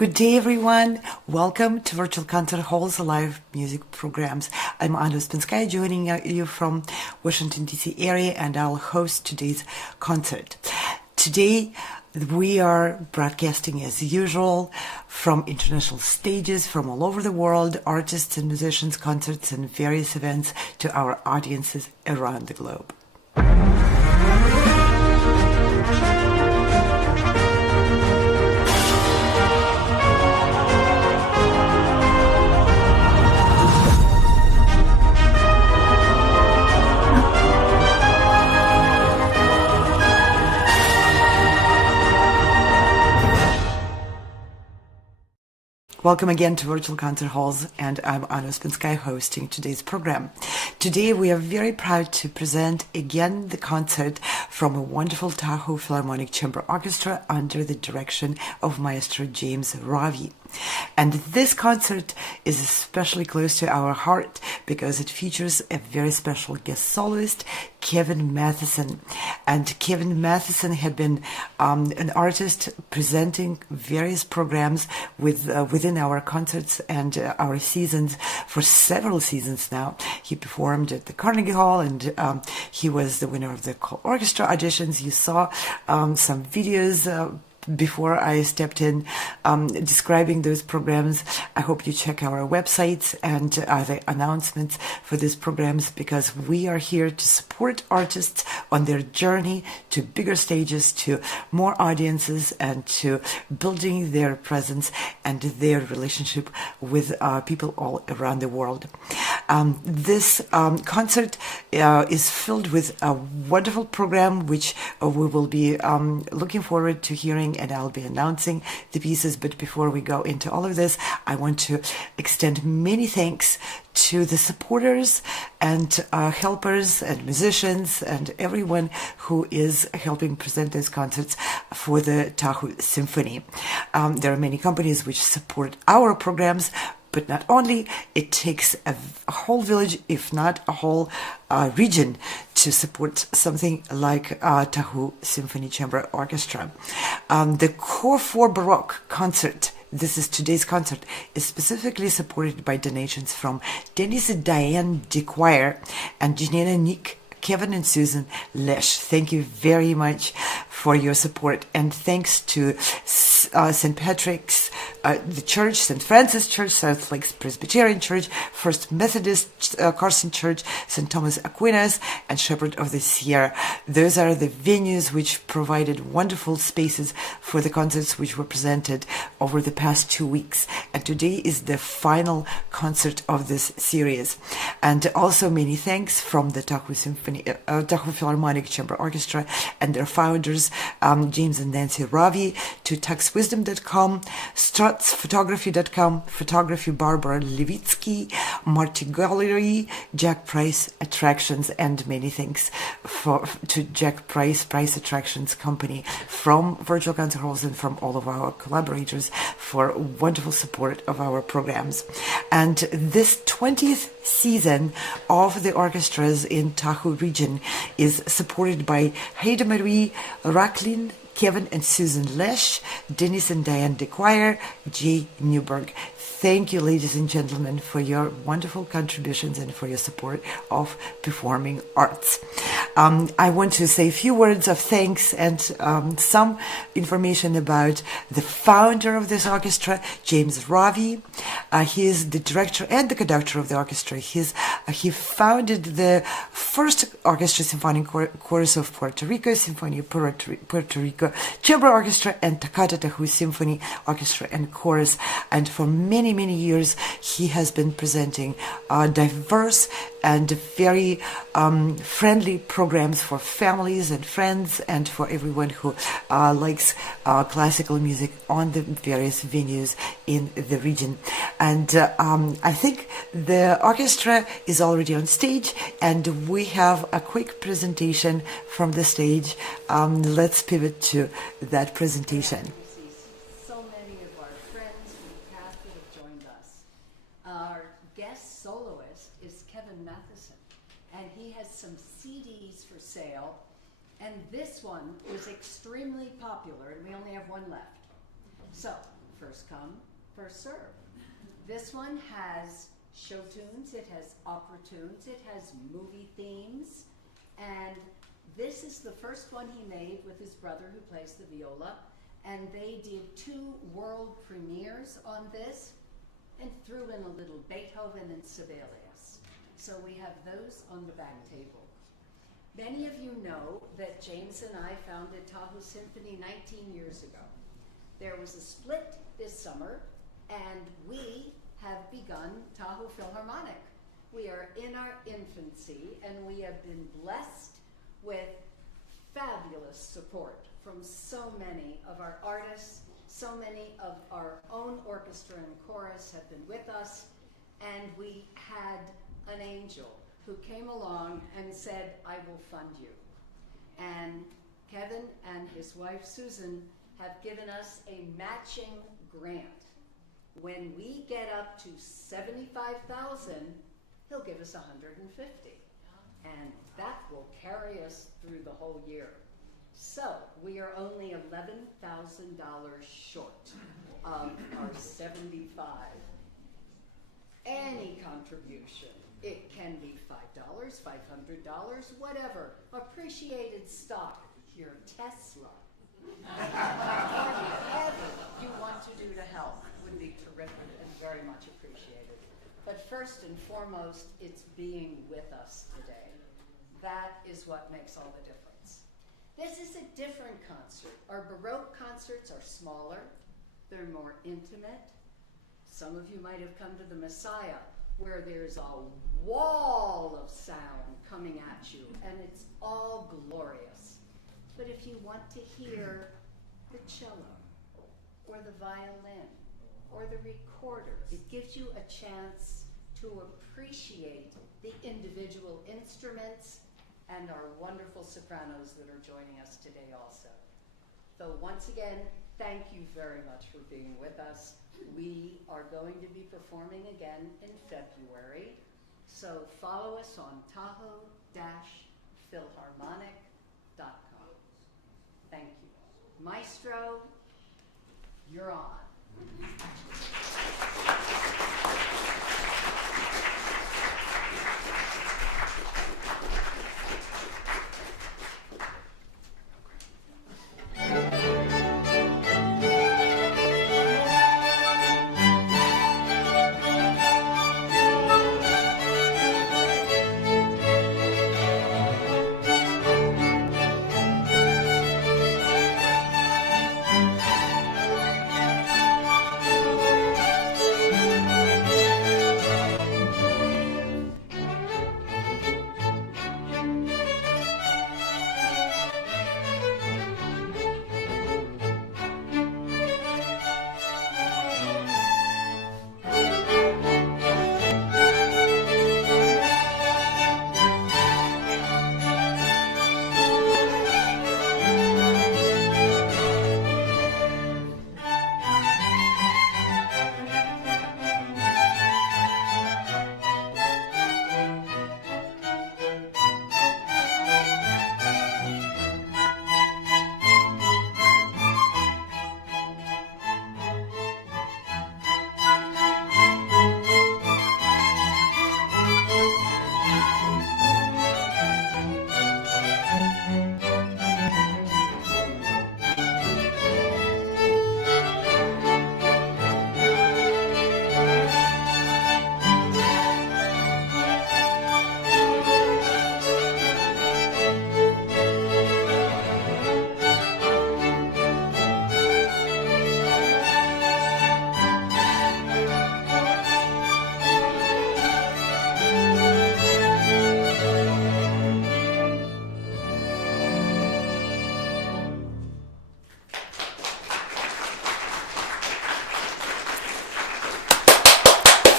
Good day, everyone. Welcome to Virtual Concert Hall's live music programs. I'm Anna Spinskaya, joining you from Washington, D.C. area, and I'll host today's concert. Today, we are broadcasting as usual from international stages from all over the world, artists and musicians, concerts, and various events to our audiences around the globe. Welcome again to Virtual Concert Halls, and I'm Anna Spinskaya hosting today's program. Today we are very proud to present again the concert from a wonderful Tahoe Philharmonic Chamber Orchestra under the direction of Maestro James Rawie. And this concert is especially close to our heart because it features a very special guest soloist, Kevin Matheson. And Kevin Matheson had been an artist presenting various programs within our concerts and our seasons for several seasons now. He performed at the Carnegie Hall, and he was the winner of the orchestra auditions. You saw some videos before I stepped in describing those programs. I hope you check our websites and the announcements for these programs, because we are here to support artists on their journey to bigger stages, to more audiences, and to building their presence and their relationship with people all around the world. This concert is filled with a wonderful program which we will be looking forward to hearing, and I'll be announcing the pieces. But before we go into all of this, I want to extend many thanks to the supporters and helpers and musicians and everyone who is helping present these concerts for the Tahoe Symphony. There are many companies which support our programs, but not only, it takes a whole village, if not a whole region, to support something like Tahoe Symphony Chamber Orchestra. The Go4Baroque concert, this is today's concert, is specifically supported by donations from Dennis and Diane DeQuire and Janina Nick, Kevin and Susan Lesh. Thank you very much for your support, and thanks to St. Patrick's, the Church, St. Francis Church, South Lakes Presbyterian Church, First Methodist Carson Church, St. Thomas Aquinas, and Shepherd of the Sierra. Those are the venues which provided wonderful spaces for the concerts which were presented over the past 2 weeks. And today is the final concert of this series. And also many thanks from the Tahoe Tahoe Philharmonic Chamber Orchestra and their founders, James and Nancy Rawie, to tuxwisdom.com, strutsphotography.com, photography Barbara Levitsky, Marty Gallery, Jack Price Attractions, and many thanks to Jack Price Attractions Company from Virtual Concert Halls and from all of our collaborators for wonderful support of our programs. And this 20th season of the orchestras in Tahoe region is supported by Heide Marie Racklin, Kevin and Susan Lesh, Dennis and Diane DeQuire, Jay Newberg. Thank you, ladies and gentlemen, for your wonderful contributions and for your support of performing arts. I want to say a few words of thanks and some information about the founder of this orchestra, James Rawie. He is the director and the conductor of the orchestra. He founded the first orchestra symphonic chorus of Puerto Rico, Sinfonies Puerto Rico Chamber Orchestra, and Toccata Tahoe Symphony Orchestra and Chorus. And for many years, he has been presenting diverse and very friendly programs for families and friends and for everyone who likes classical music on the various venues in the region. And I think the orchestra is already on stage, and we have a quick presentation from the stage. Let's pivot to that presentation. So many of our friends from the past that have joined us. Our guest soloist is Kevin Matheson, and he has some CDs for sale, and this one was extremely popular, and we only have one left. So first come, first serve. This one has show tunes, it has opera tunes, it has movie themes, and this is the first one he made with his brother who plays the viola, and they did 2 world premieres on this and threw in a little Beethoven and Sibelius. So we have those on the back table. Many of you know that James and I founded Tahoe Symphony 19 years ago. There was a split this summer, and we have begun Tahoe Philharmonic. We are in our infancy, and we have been blessed with fabulous support from so many of our artists. So many of our own orchestra and chorus have been with us, and we had an angel who came along and said, I will fund you. And Kevin and his wife Susan have given us a matching grant. When we get up to 75,000, he'll give us 150. And that will carry us through the whole year. So we are only $11,000 short of our 75. Any contribution, it can be $5, $500, whatever. Appreciated stock, your Tesla. Whatever you want to do to help would be terrific and very much appreciated. But first and foremost, it's being with us today. That is what makes all the difference. This is a different concert. Our Baroque concerts are smaller, they're more intimate. Some of you might have come to the Messiah, where there's a wall of sound coming at you, and it's all glorious. But if you want to hear the cello, or the violin, or the recorder, it gives you a chance to appreciate the individual instruments and our wonderful sopranos that are joining us today also. So once again, thank you very much for being with us. We are going to be performing again in February, so follow us on Tahoe-Philharmonic.com. Thank you. Maestro, you're on.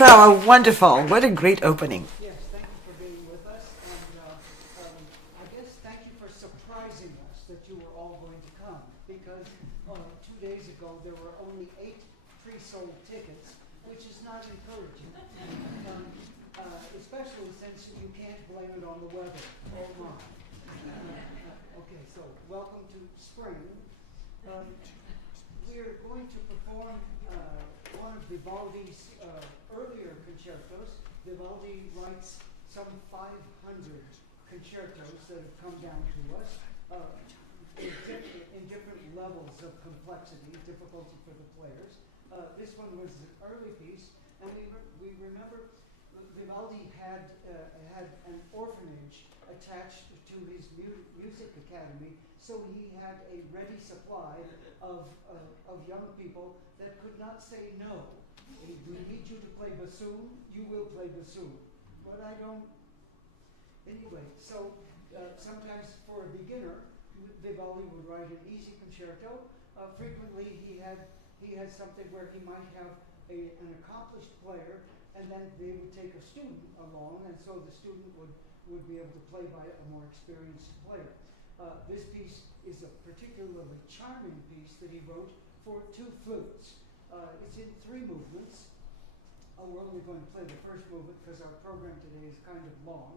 Flower, wonderful. What a great opening. Yes, thank you for being with us, and I guess thank you for surprising us that you were all going to come, because 2 days ago there were only 8 pre-sold tickets, which is not encouraging, especially since you can't blame it on the weather. Oh my. Okay, so welcome to spring. we're going to perform one of Vivaldi's earlier concertos. Vivaldi writes some 500 concertos that have come down to us in different levels of complexity, difficulty for the players. This one was an early piece, and we remember Vivaldi had an orphanage attached to his music academy, so he had a ready supply of young people that could not say no. We need you to play bassoon, you will play bassoon. But I don't. Anyway, so sometimes for a beginner, Vivaldi would write an easy concerto. Frequently he had something where he might have an accomplished player, and then they would take a student along, and so the student would be able to play by a more experienced player. This piece is a particularly charming piece that he wrote for 2 flutes. It's in 3 movements. We're only going to play the first movement because our program today is kind of long.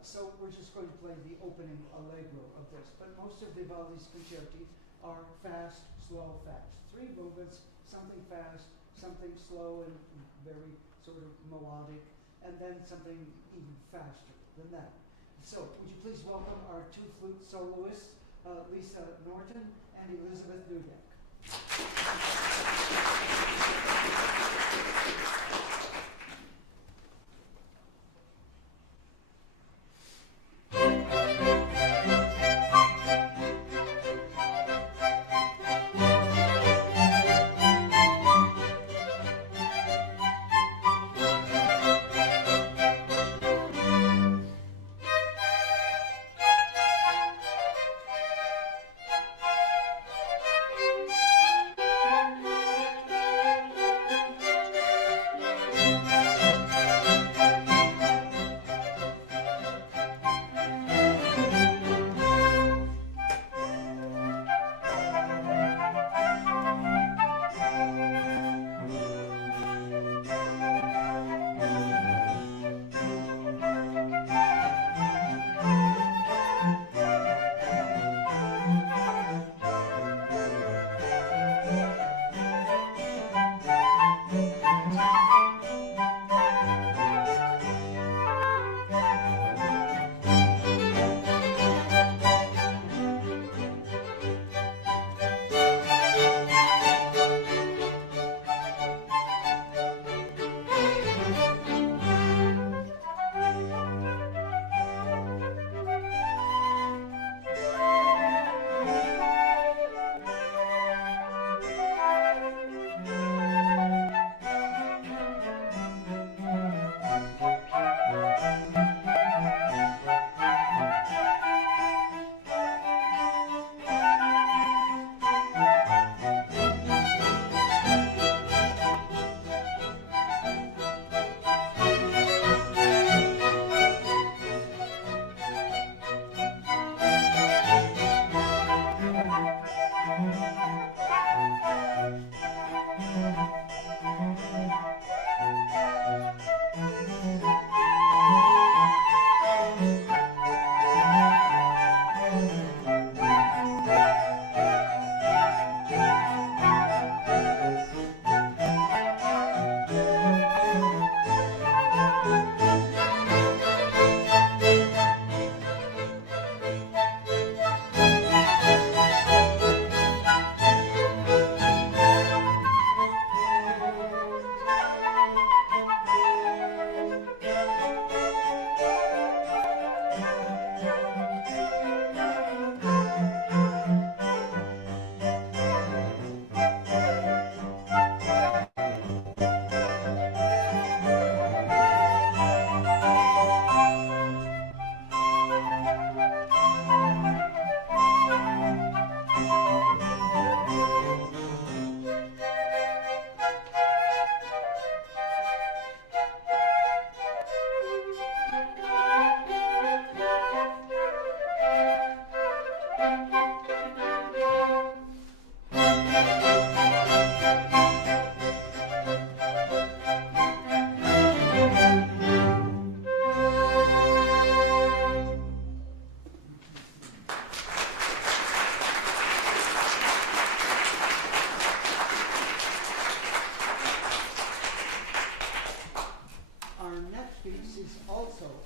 So we're just going to play the opening allegro of this. But most of Vivaldi's concerti are fast, slow, fast. 3 movements, something fast, something slow and very sort of melodic, and then something even faster than that. So would you please welcome our 2 flute soloists, Lisa Norton and Elizabeth Neudeck.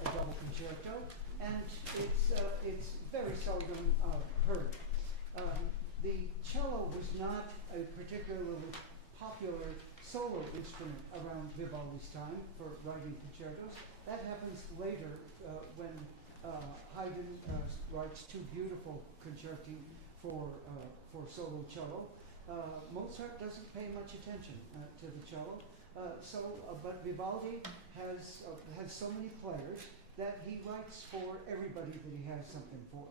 a double concerto, and it's very seldom heard. The cello was not a particularly popular solo instrument around Vivaldi's time for writing concertos. That happens later when Haydn writes two beautiful concerti for solo cello. Mozart doesn't pay much attention to the cello, but Vivaldi has so many players that he writes for everybody that he has something for.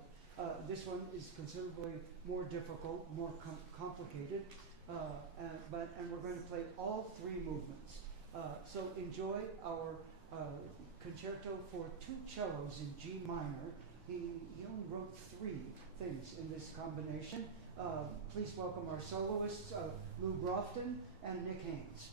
This one is considerably more difficult, more complicated, and we're going to play all three movements. So enjoy our concerto for two cellos in G minor. He only wrote three things in this combination. Please welcome our soloists, Lou Grofton and Nick Haines.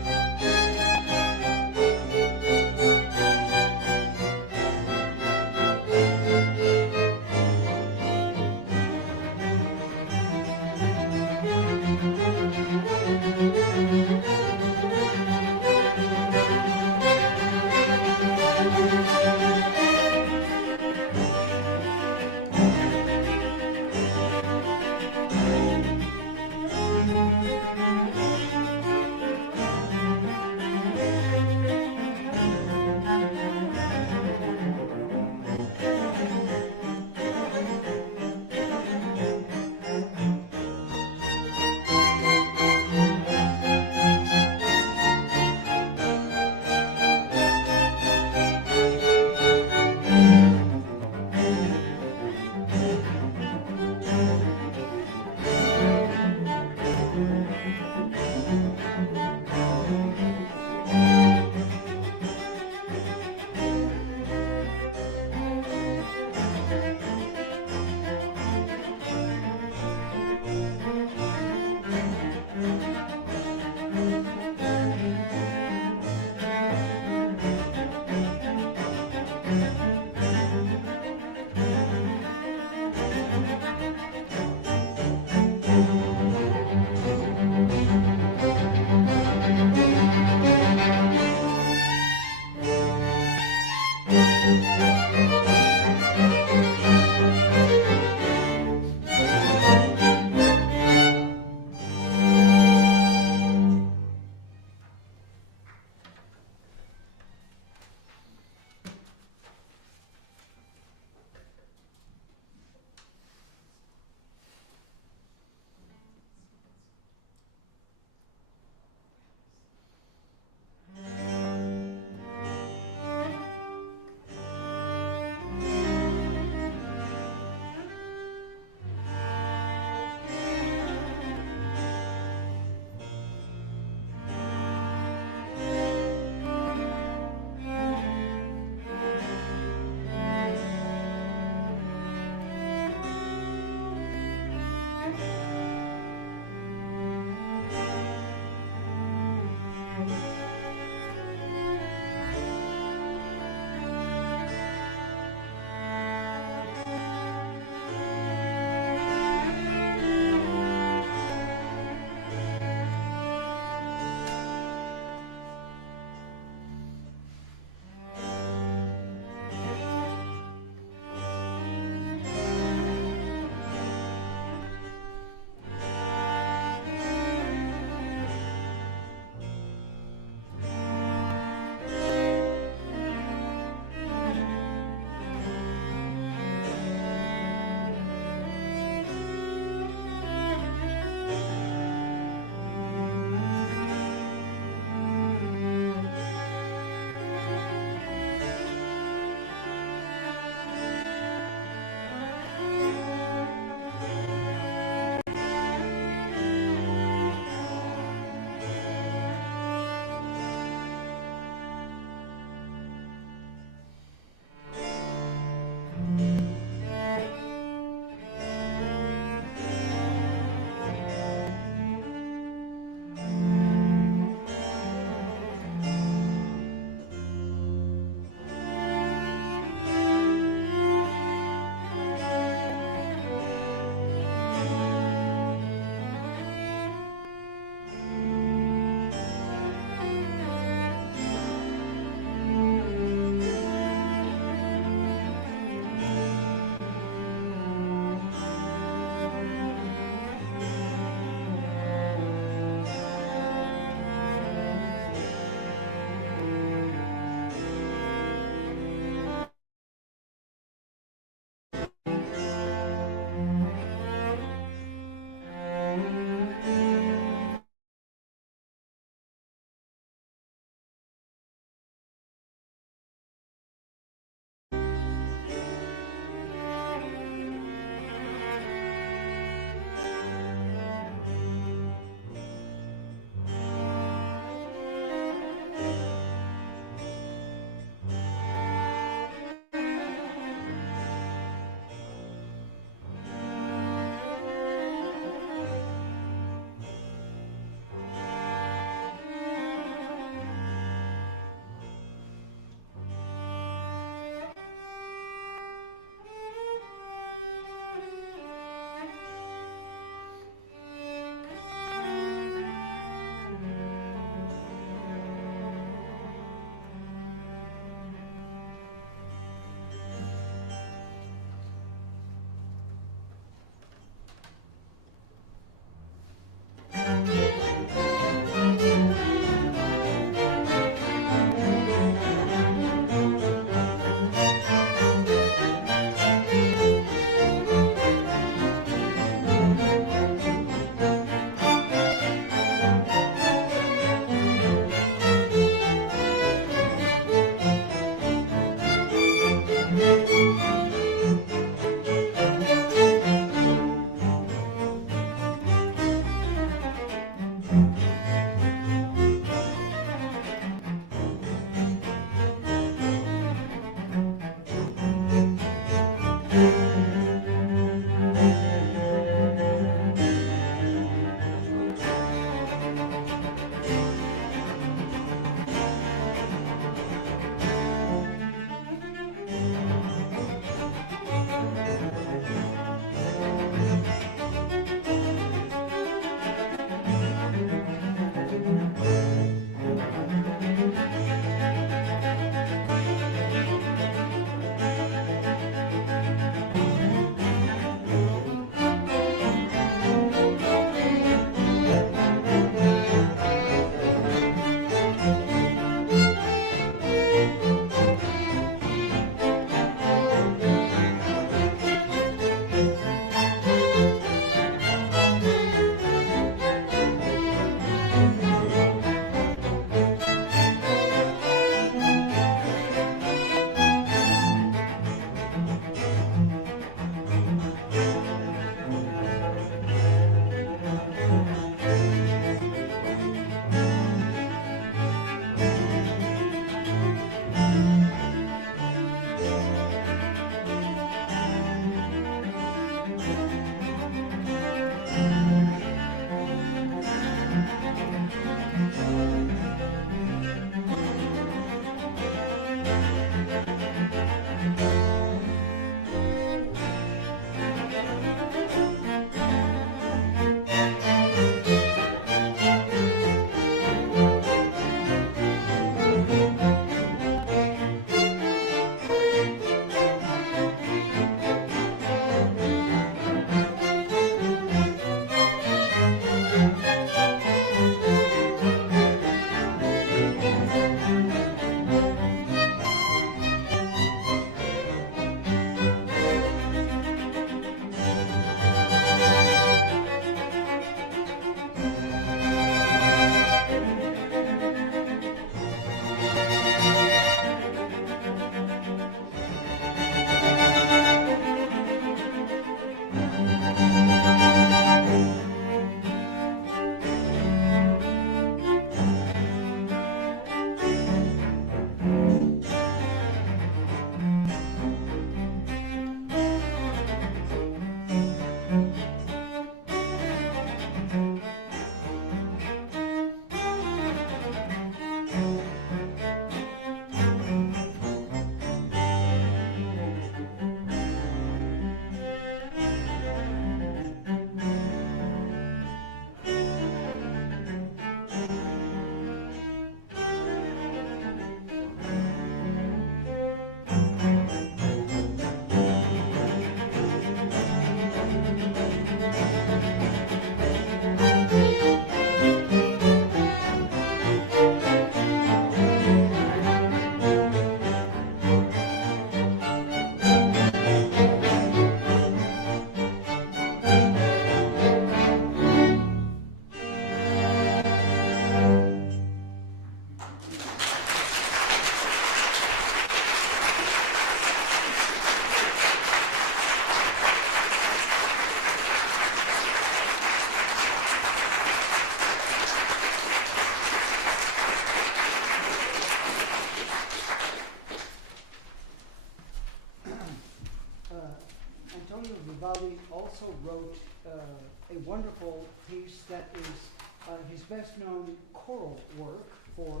a wonderful piece that is his best-known choral work for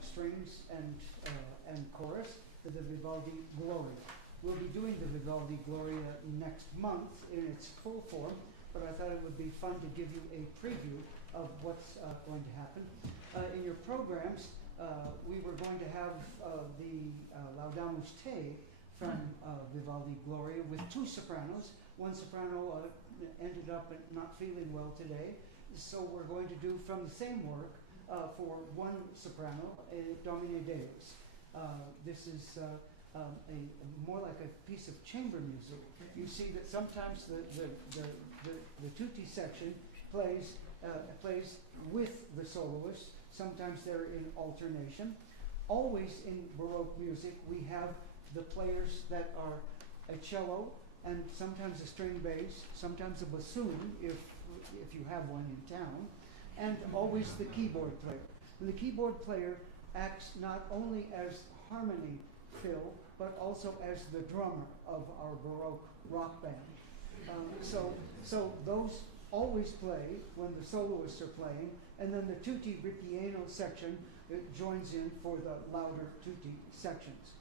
strings and chorus, the Vivaldi Gloria. We'll be doing the Vivaldi Gloria next month in its full form, but I thought it would be fun to give you a preview of what's going to happen. In your programs, we were going to have the Laudamus Te from Vivaldi Gloria with two sopranos. One soprano ended up not feeling well today, so we're going to do from the same work for one soprano, Domine Deus. This is more like a piece of chamber music. You see that sometimes the tutti section plays with the soloist. Sometimes they're in alternation. Always in Baroque music, we have the players that are a cello and sometimes a string bass, sometimes a bassoon if you have one in town, and always the keyboard player. And the keyboard player acts not only as harmony fill, but also as the drummer of our Baroque rock band. So those always play when the soloists are playing, and then the tutti ripieno section joins in for the louder tutti sections.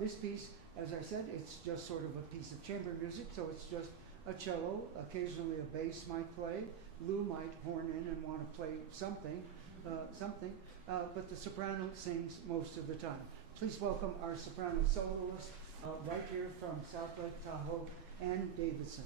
This piece, as I said, it's just sort of a piece of chamber music, so it's just a cello. Occasionally a bass might play. Lou might horn in and want to play something, but the soprano sings most of the time. Please welcome our soprano soloist right here from South Lake Tahoe, Ann Davidson.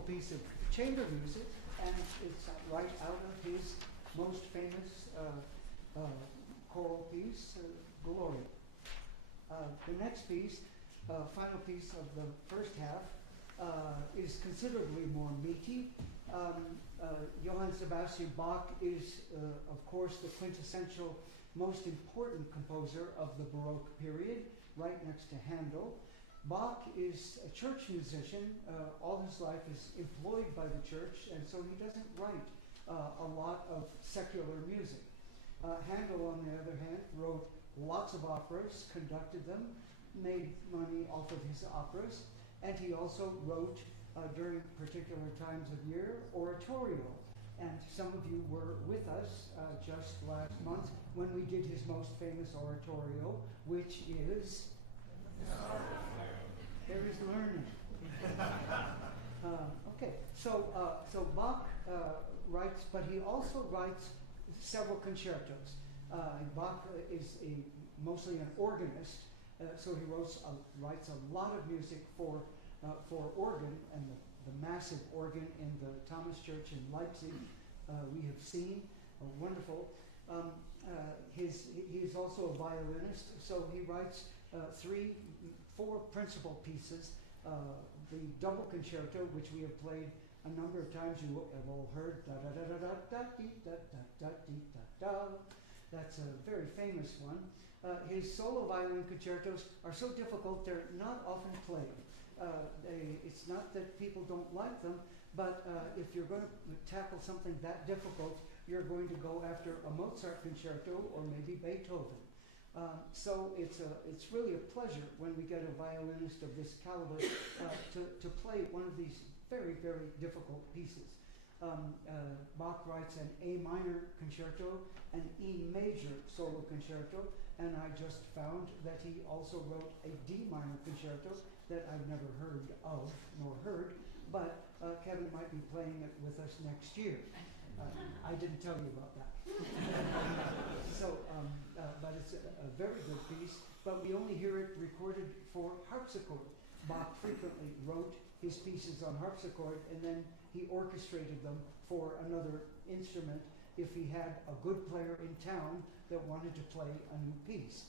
wonderful piece of chamber music, and it's right out of his most famous choral piece, Gloria. The next piece, final piece of the first half, is considerably more meaty. Johann Sebastian Bach is, of course, the quintessential, most important composer of the Baroque period, right next to Handel. Bach is a church musician. All his life is employed by the church, and so he doesn't write a lot of secular music. Handel, on the other hand, wrote lots of operas, conducted them, made money off of his operas, and he also wrote, during particular times of year, oratorio. And some of you were with us just last month when we did his most famous oratorio, which is... There is learning. Okay, so Bach writes, but he also writes several concertos. Bach is mostly an organist, so he writes a lot of music for organ, and the massive organ in the Thomas Church in Leipzig we have seen, wonderful. He is also a violinist, so he writes 4 principal pieces. The double concerto, which we have played a number of times, you have all heard da da da da da da dee da da da dee da da. That's a very famous one. His solo violin concertos are so difficult they're not often played. It's not that people don't like them, but if you're going to tackle something that difficult, you're going to go after a Mozart concerto or maybe Beethoven. So it's really a pleasure when we get a violinist of this caliber to play one of these very, very difficult pieces. Bach writes an A minor concerto, an E major solo concerto, and I just found that he also wrote a D minor concerto that I've never heard of nor heard, but Kevin might be playing it with us next year. I didn't tell you about that. But it's a very good piece, but we only hear it recorded for harpsichord. Bach frequently wrote his pieces on harpsichord, and then he orchestrated them for another instrument if he had a good player in town that wanted to play a new piece.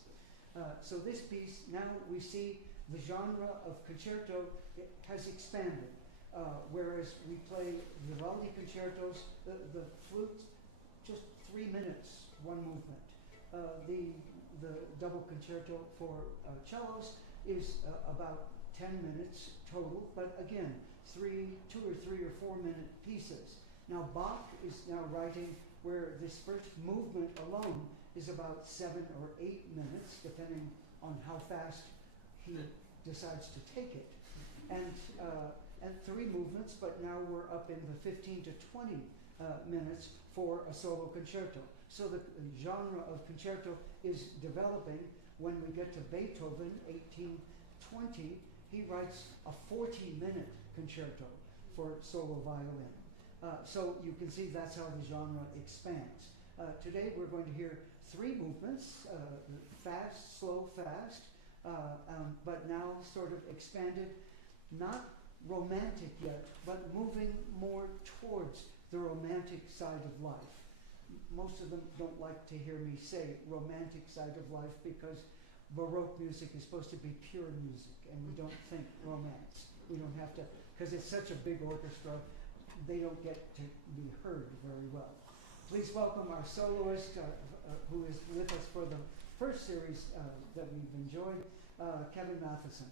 So this piece, now we see the genre of concerto has expanded. Whereas we play Vivaldi concertos, the flute, just 3 minutes, one movement. The double concerto for cellos is about 10 minutes total, but again, 2 or 3 or 4 minute pieces. Now Bach is now writing where this first movement alone is about 7 or 8 minutes, depending on how fast he decides to take it. And 3 movements, but now we're up in the 15 to 20 minutes for a solo concerto. So the genre of concerto is developing. When we get to Beethoven, 1820, he writes a 40-minute concerto for solo violin. So you can see that's how the genre expands. Today we're going to hear 3 movements, fast, slow, fast, but now sort of expanded, not romantic yet, but moving more towards the romantic side of life. Most of them don't like to hear me say romantic side of life because Baroque music is supposed to be pure music, and we don't think romance. We don't have to, because it's such a big orchestra, they don't get to be heard very well. Please welcome our soloist who is with us for the first series that we've enjoyed, Kevin Matheson.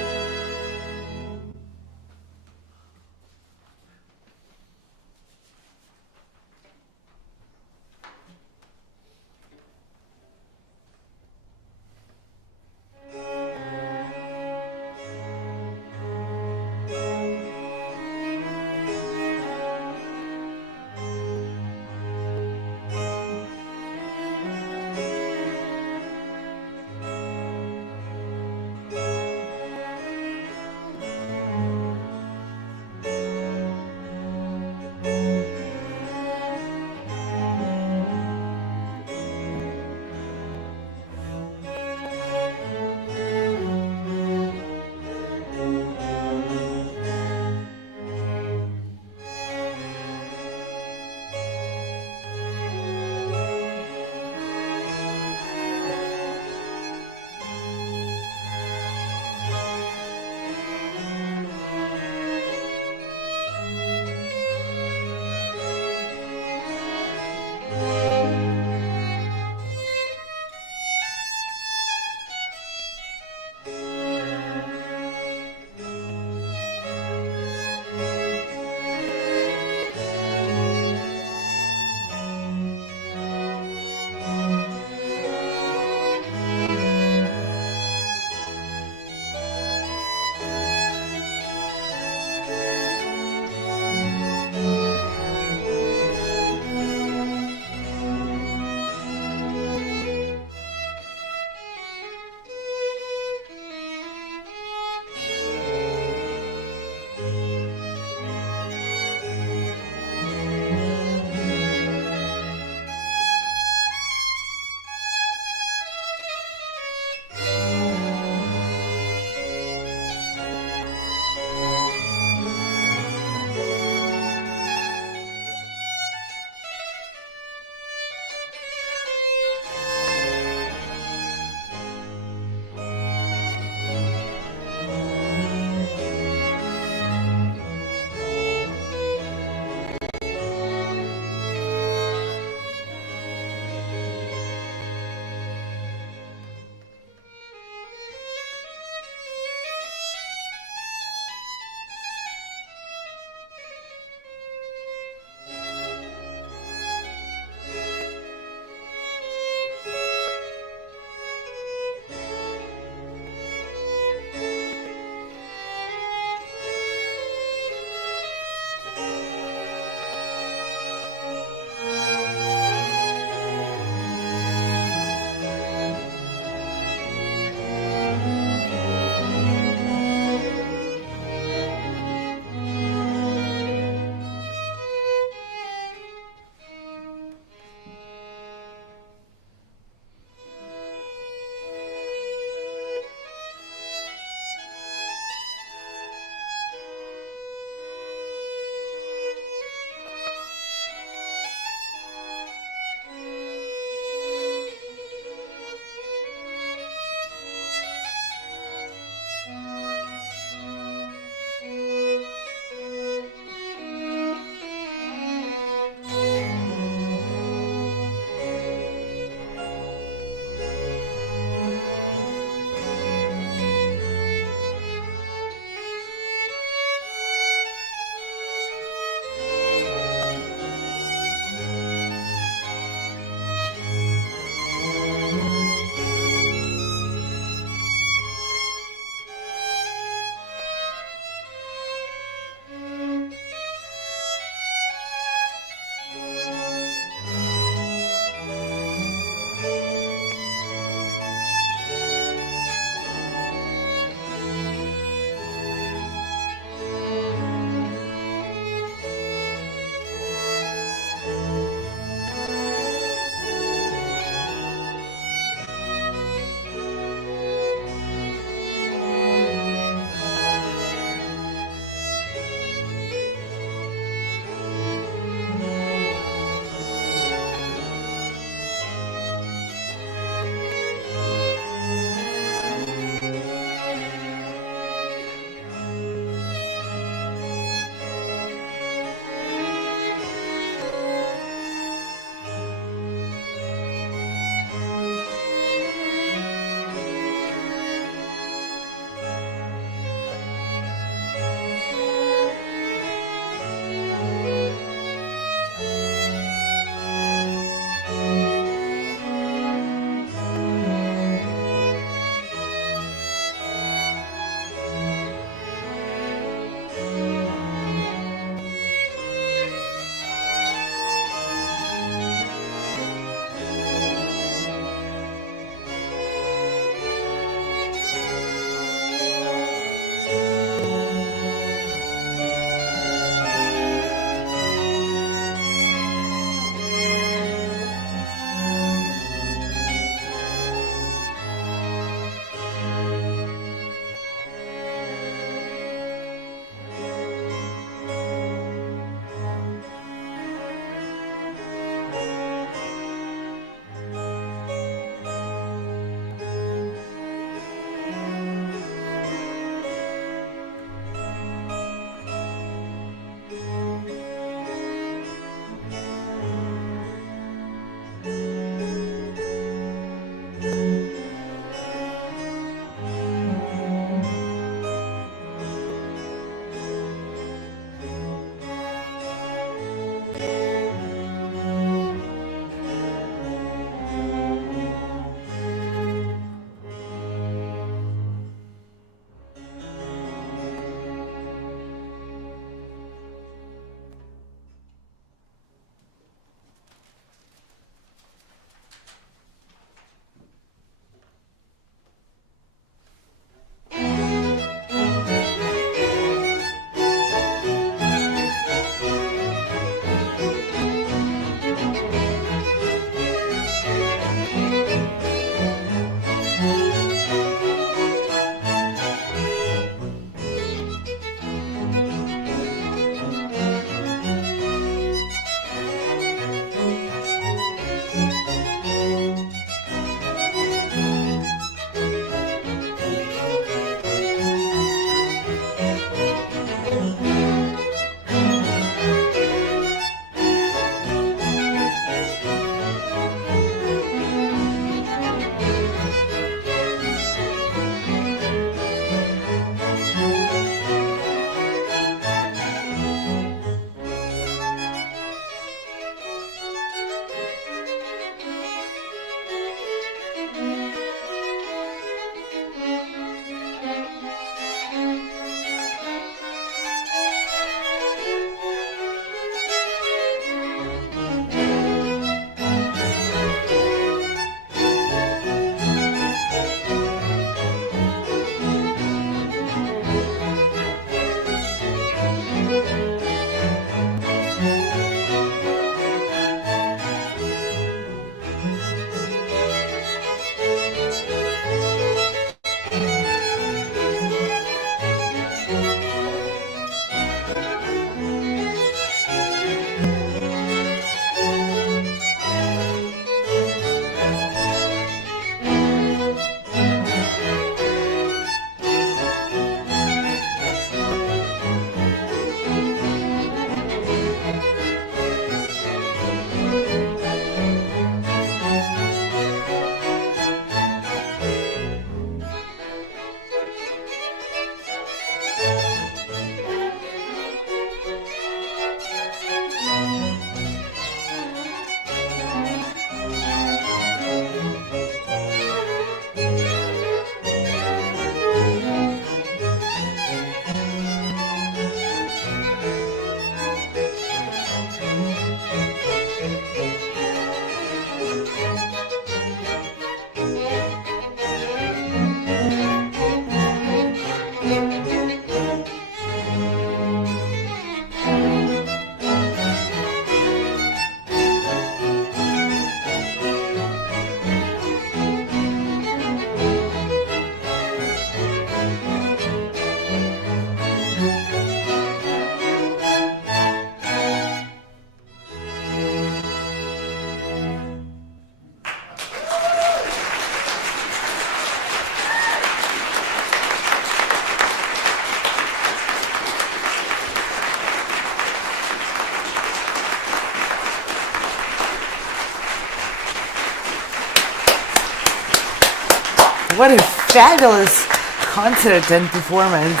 What a fabulous concert and performance.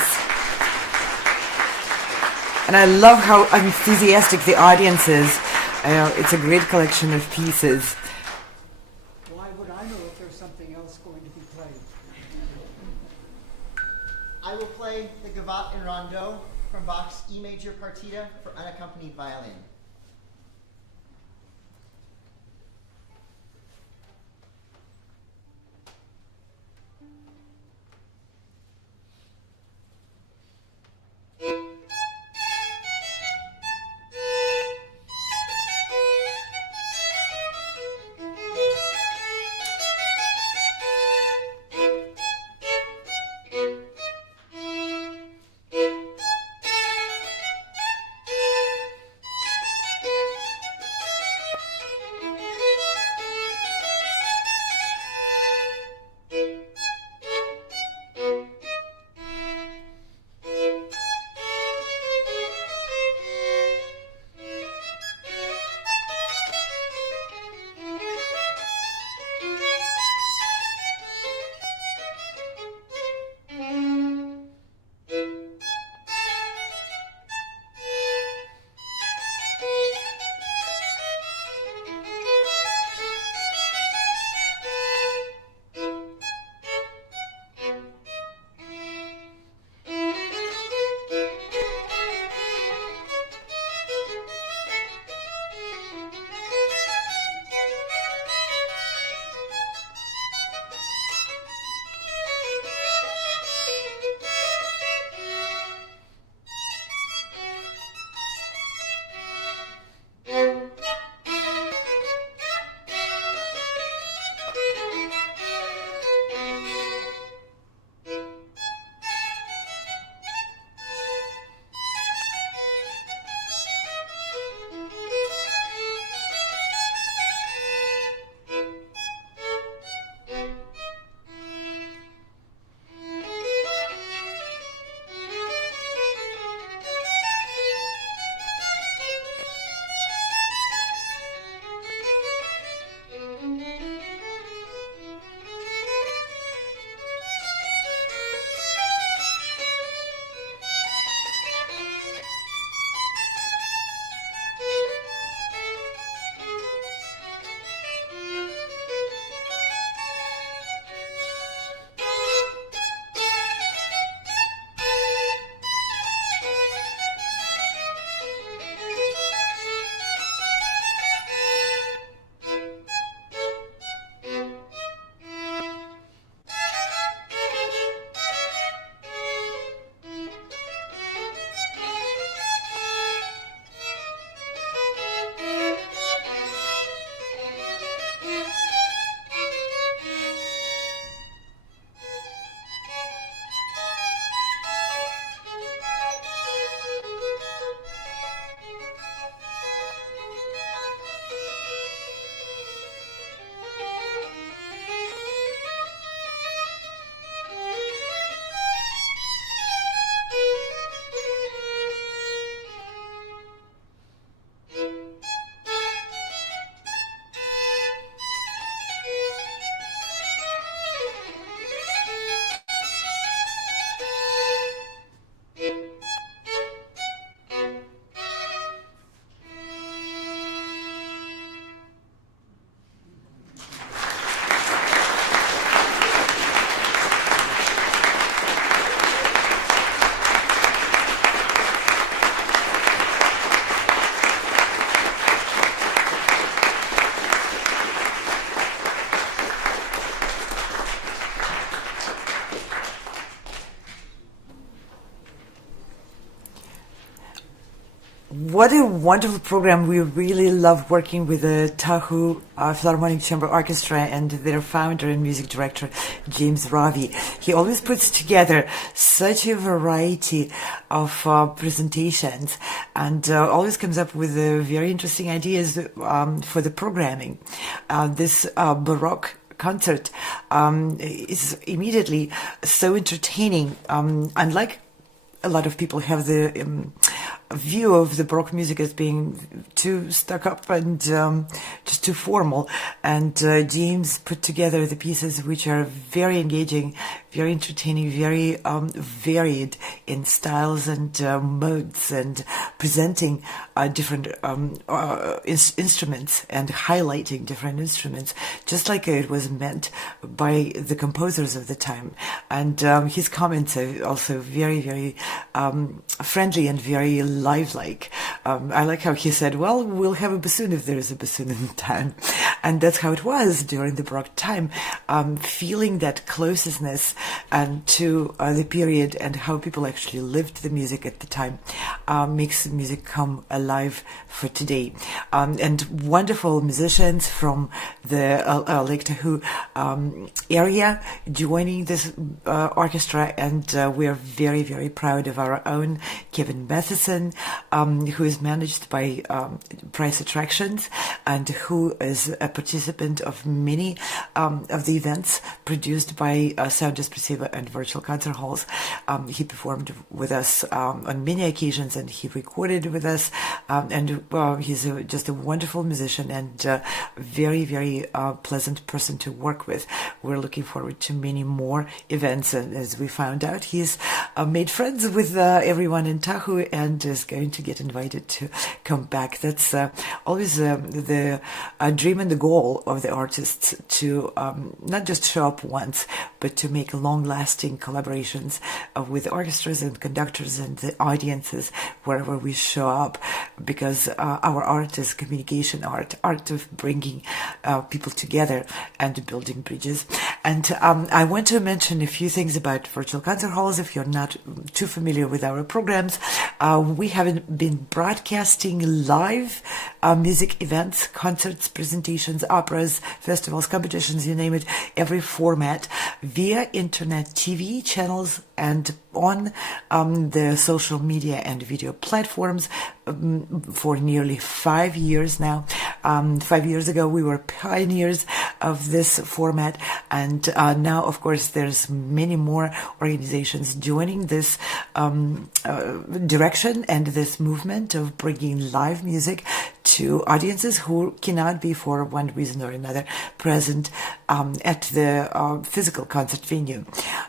And I love how enthusiastic the audience is. It's a great collection of pieces. Why would I know if there's something else going to be played? I will play the Gavotte and Rondeau from Bach's E major partita for unaccompanied violin. What a wonderful program. We really love working with the Tahoe Philharmonic Chamber Orchestra and their founder and music director, James Rawie. He always puts together such a variety of presentations and always comes up with very interesting ideas for the programming. This Baroque concert is immediately so entertaining. Unlike a lot of people have the view of the Baroque music as being too stuck up and just too formal. And James put together the pieces which are very engaging, very entertaining, very varied in styles and modes, and presenting different instruments and highlighting different instruments, just like it was meant by the composers of the time. And his comments are also very, very friendly and very lifelike. I like how he said, well, we'll have a bassoon if there is a bassoon in town. And that's how it was during the Baroque time, feeling that closeness to the period and how people actually lived the music at the time makes music come alive for today. And wonderful musicians from the Lake Tahoe area joining this orchestra, and we are very, very proud of our own Kevin Matheson, who is managed by Price Attractions and who is a participant of many of the events produced by Sound Espressiva and Virtual Concert Halls. He performed with us on many occasions, and he recorded with us, and he's just a wonderful musician and very, very pleasant person to work with. We're looking forward to many more events, and as we found out, he's made friends with everyone in Tahoe and is going to get invited to come back. That's always the dream and the goal of the artists, to not just show up once, but to make long-lasting collaborations with orchestras and conductors and the audiences wherever we show up, because our art is communication art of bringing people together and building bridges. And I want to mention a few things about Virtual Concert Halls. If you're not too familiar with our programs, we haven't been broadcasting live music events, concerts, presentations, operas, festivals, competitions, you name it, every format, via internet TV channels and on the social media and video platforms for nearly 5 years now. 5 years ago, we were pioneers of this format, and now, of course, there's many more organizations joining this direction and this movement of bringing live music to audiences who cannot be, for one reason or another, present at the physical concert venue.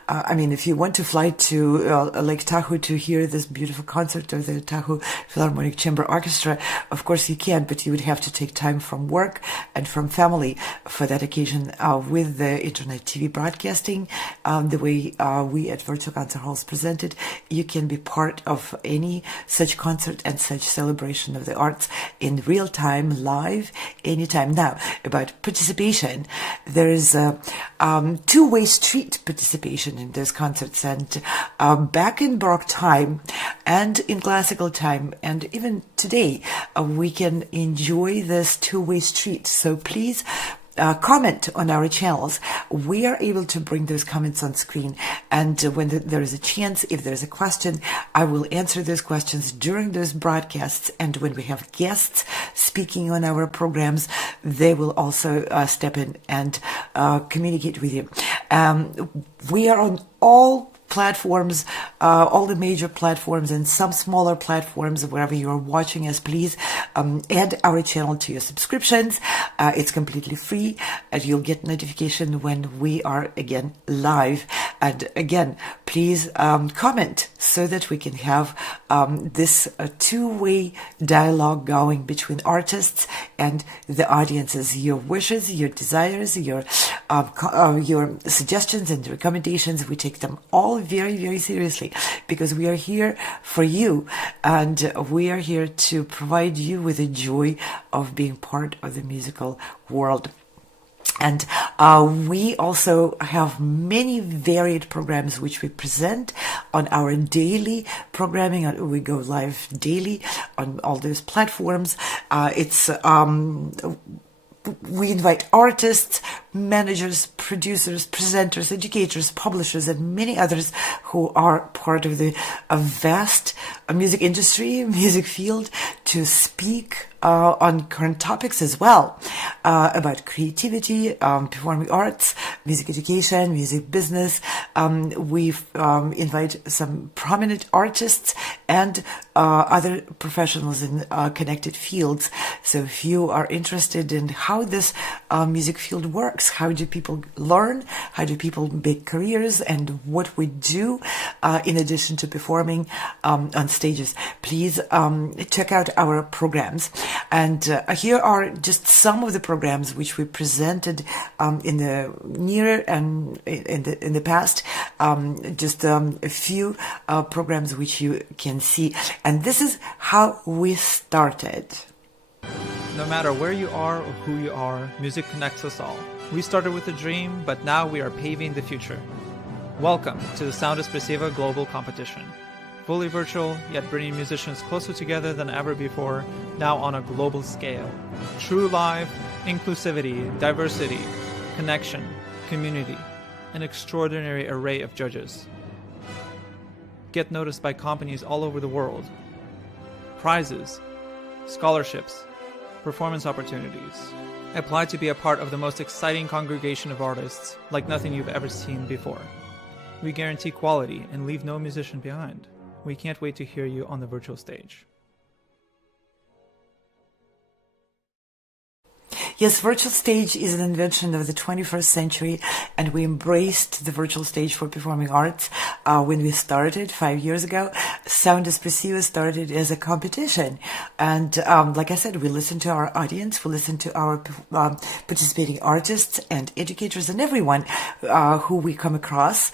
I mean, if you want to fly to Lake Tahoe to hear this beautiful concert of the Tahoe Philharmonic Chamber Orchestra, of course you can, but you would have to take time from work and from family for that occasion. With the internet TV broadcasting, the way we at Virtual Concert Halls present it, you can be part of any such concert and such celebration of the arts in real time, live, anytime. Now, about participation, there is a two-way street participation in those concerts, and back in Baroque time and in classical time and even today, we can enjoy this two-way street. So please comment on our channels. We are able to bring those comments on screen, and when there is a chance, if there's a question, I will answer those questions during those broadcasts, and when we have guests speaking on our programs, they will also step in and communicate with you. We are on all platforms, all the major platforms and some smaller platforms. Wherever you are watching us, please add our channel to your subscriptions. It's completely free, and you'll get notification when we are again live. And again, please comment so that we can have this two-way dialogue going between artists and the audiences. Your wishes, your desires, your suggestions and recommendations, we take them all very, very seriously, because we are here for you, and we are here to provide you with the joy of being part of the musical world. And we also have many varied programs which we present on our daily programming. We go live daily on all those platforms. We invite artists, managers, producers, presenters, educators, publishers, and many others who are part of the vast music industry, music field, to speak on current topics as well, about creativity, performing arts, music education, music business. We've invite some prominent artists and other professionals in connected fields. So if you are interested in how this music field works, how do people learn, how do people make careers, and what we do in addition to performing on stages, please check out our programs. And here are just some of the programs which we presented in the near and in the past. Just a few programs which you can see. And this is how we started. No matter where you are or who you are, music connects us all. We started with a dream, but now we are paving the future. Welcome to the Sound Expressiva Global Competition. Fully virtual, yet bringing musicians closer together than ever before, now on a global scale. True live, inclusivity, diversity, connection, community, an extraordinary array of judges. Get noticed by companies all over the world. Prizes, scholarships, performance opportunities. Apply to be a part of the most exciting congregation of artists like nothing you've ever seen before. We guarantee quality and leave no musician behind. We can't wait to hear you on the virtual stage. Yes, virtual stage is an invention of the 21st century, and we embraced the virtual stage for performing arts when we started 5 years ago. Sound Expressiva started as a competition, and like I said, we listen to our audience, we listen to our participating artists and educators and everyone who we come across.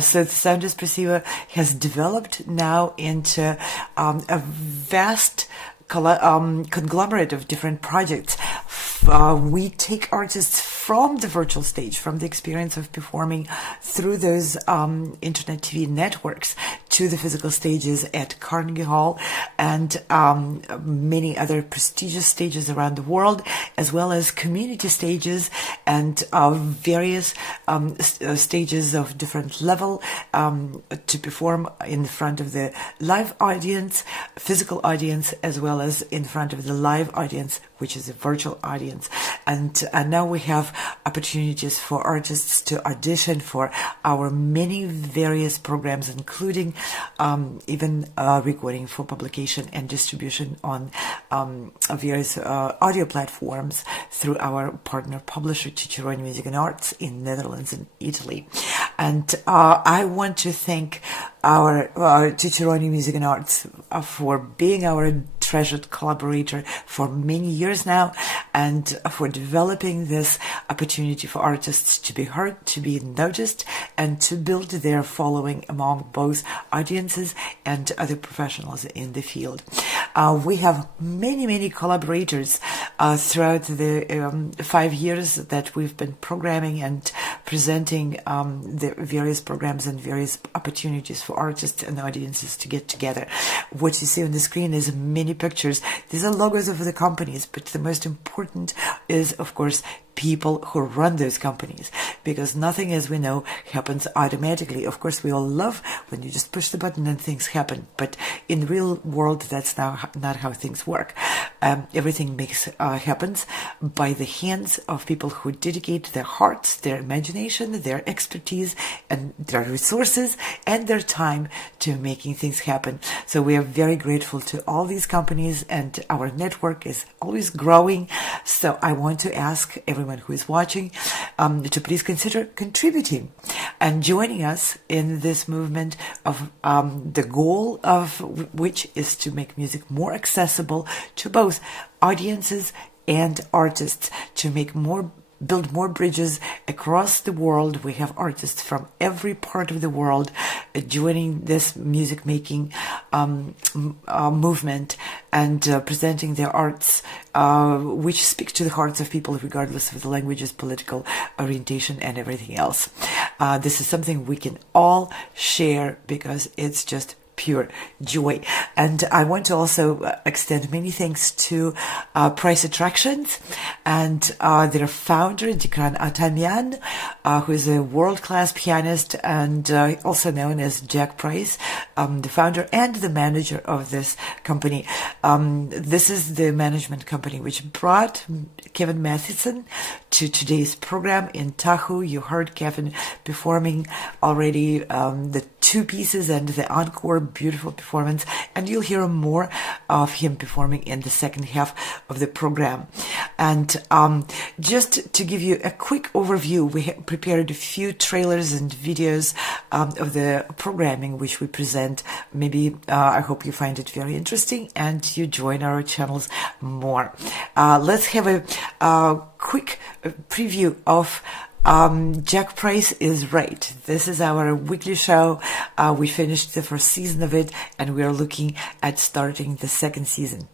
So the Sound Expressiva has developed now into a vast conglomerate of different projects. We take artists from the virtual stage, from the experience of performing through those internet TV networks, to the physical stages at Carnegie Hall and many other prestigious stages around the world, as well as community stages and various stages of different level to perform in front of the live audience, physical audience, as well as in front of the live audience, which is a virtual audience. And now we have opportunities for artists to audition for our many various programs, including even recording for publication and distribution on various audio platforms through our partner publisher Cicerone Music and Arts in Netherlands and Italy. And I want to thank our Cicerone Music and Arts for being our treasured collaborator for many years now, and for developing this opportunity for artists to be heard, to be noticed, and to build their following among both audiences and other professionals in the field. We have many collaborators throughout the 5 years that we've been programming and presenting the various programs and various opportunities for artists and audiences to get together. What you see on the screen is many pictures. These are logos of the companies, but the most important is, of course, people who run those companies, because nothing, as we know, happens automatically. Of course, we all love when you just push the button and things happen, but in the real world, that's not how things work. Everything happens by the hands of people who dedicate their hearts, their imagination, their expertise, and their resources and their time to making things happen. So we are very grateful to all these companies, and our network is always growing. So I want to ask everyone who is watching to please consider contributing and joining us in this movement of the goal of which is to make music more accessible to both audiences and artists, to build more bridges across the world. We have artists from every part of the world joining this music making movement and presenting their arts, which speak to the hearts of people regardless of the languages, political orientation, and everything else. This is something we can all share because it's just pure joy. And I want to also extend many thanks to Price Attractions and their founder, Dikran Atamian, who is a world-class pianist and also known as Jack Price, the founder and the manager of this company. This is the management company which brought Kevin Matheson to today's program in Tahoe. You heard Kevin performing already the two pieces and the encore, beautiful performance, and you'll hear more of him performing in the second half of the program. And just to give you a quick overview, we have prepared a few trailers and videos of the programming which we present. Maybe I hope you find it very interesting and you join our channels more. Let's have a quick preview of Jack Price is Right. This is our weekly show. We finished the first season of it and we are looking at starting the second season.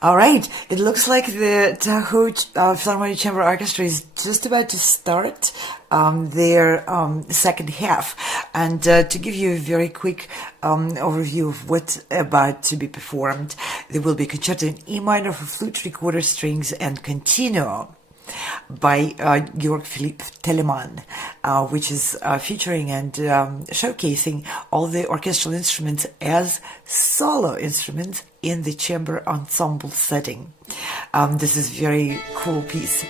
All right, it looks like the Tahoe Philharmonic Chamber Orchestra is just about to start their second half. And to give you a very quick overview of what's about to be performed, there will be Concerto in E minor for flute, recorder, strings, and Continuo by Georg Philipp Telemann, which is featuring and showcasing all the orchestral instruments as solo instruments in the chamber ensemble setting. This is a very cool piece.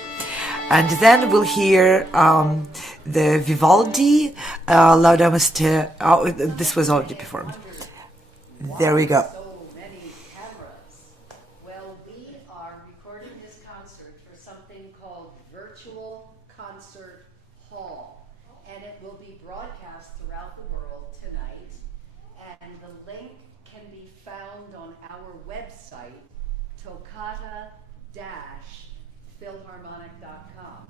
And then we'll hear the Vivaldi, Laudamus Te. Oh, this was already performed. There we go. So many cameras. Well, we are recording this concert for something called Virtual Concert Hall, and it will be broadcast throughout the world tonight. And the link can be found on our website, toccata-philharmonic.com.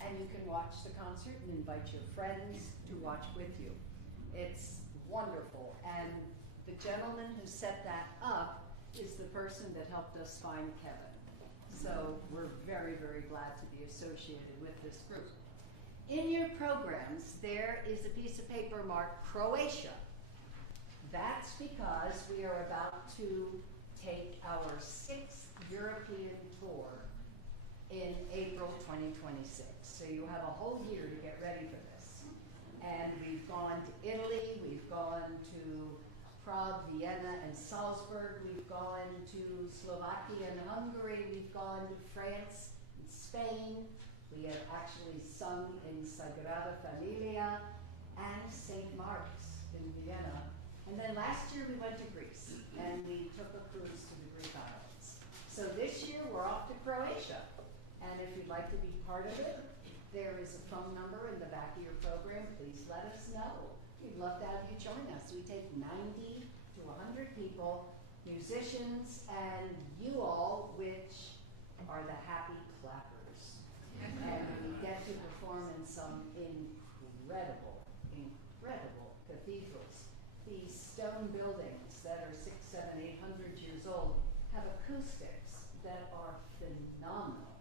And you can watch the concert and invite your friends to watch with you. It's wonderful. And the gentleman who set that up is the person that helped us find Kevin. So we're very, very glad to be associated with this group. In your programs, there is a piece of paper marked Croatia. That's because we are about to take our 6th European tour in April 2026. So you have a whole year to get ready for this. And we've gone to Italy, we've gone to Prague, Vienna, and Salzburg. We've gone to Slovakia and Hungary. We've gone to France and Spain. We have actually sung in Sagrada Familia and St. Mark's in Vienna. And then last year we went to Greece and we took a cruise to the Greek islands. So this year we're off to Croatia. And if you'd like to be part of it, there is a phone number in the back of your program. Please let us know. We'd love to have you join us. We take 90 to 100 people, musicians, and you all, which are the happy clappers. And we get to perform in some incredible, incredible cathedrals. These stone buildings that are 600, 700, 800 years old have acoustics that are phenomenal.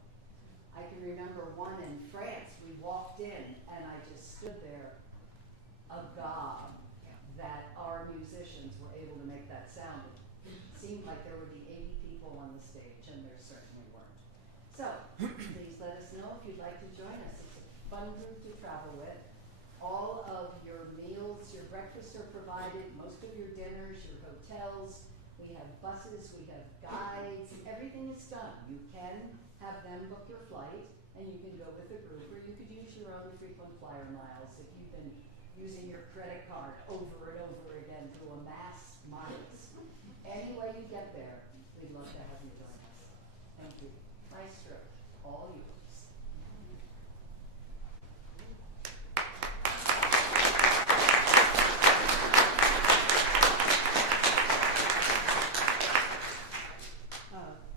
I can remember one in France. We walked in and I just stood there agog that our musicians were able to make that sound. It seemed like there would be 80 people on the stage, and there certainly weren't. So please let us know if you'd like to join us. It's a fun group to travel with. All of your meals, your breakfasts are provided, most of your dinners, your hotels. We have buses, we have guides, everything is done. You can have them book your flight, and you can go with a group, or you could use your own frequent flyer miles if you've been using your credit card over and over again to amass miles. Any way you get there, we'd love to have you join us. Thank you. Maestro, all yours.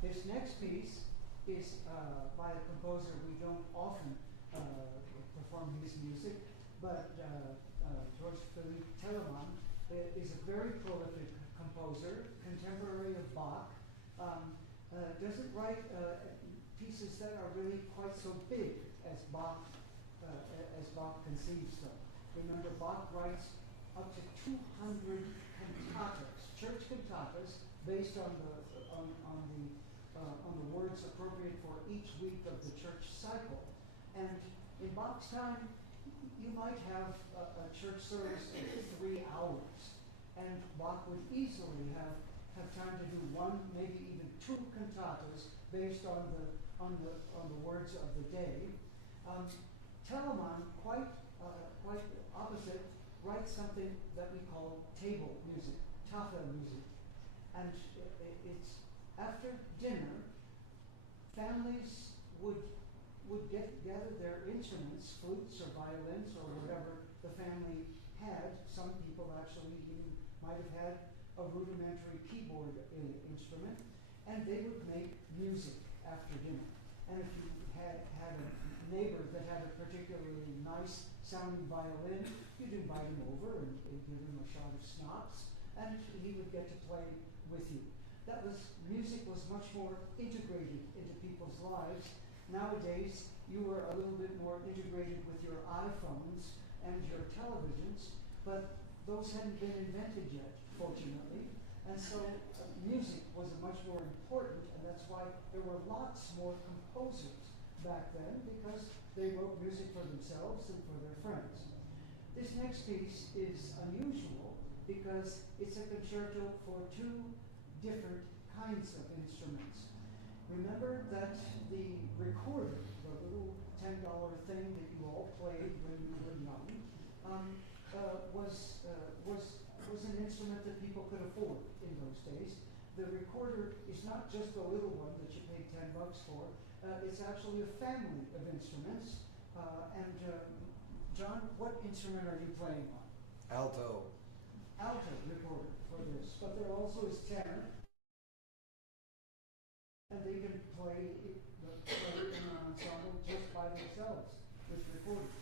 This next piece is by a composer we don't often perform his music, but Georg Philipp Telemann is a very prolific composer, contemporary of Bach. Doesn't write pieces that are really quite so big as Bach conceives them. Remember, Bach writes up to 200 cantatas, church cantatas, based on the words appropriate for each week of the church cycle. And in Bach's time, you might have a church service of 3 hours, and Bach would easily have time to do 1, maybe even 2 cantatas based on the words of the day. Telemann, quite opposite, writes something that we call table music, Tahoe music, and it's after dinner. Families would gather their instruments, flutes or violins or whatever the family had. Some people actually even might have had a rudimentary keyboard instrument, and they would make music after dinner. And if you had a neighbor that had a particularly nice sounding violin, you'd invite him over and give him a shot of schnapps, and he would get to play with you. Music was much more integrated into people's lives. Nowadays, you are a little bit more integrated with your iPhones and your televisions, but those hadn't been invented yet, fortunately. And so music was much more important, and that's why there were lots more composers back then, because they wrote music for themselves and for their friends. This next piece is unusual because it's a concerto for 2 different kinds of instruments. Remember that the recorder, the little $10 thing that you all played when you were young, was an instrument that people could afford in those days. The recorder is not just a little one that you paid $10 for. It's actually a family of instruments. John, what instrument are you playing on? Alto. Alto recorder for this, but there also is tenor, and they can play in an ensemble just by themselves with recorders.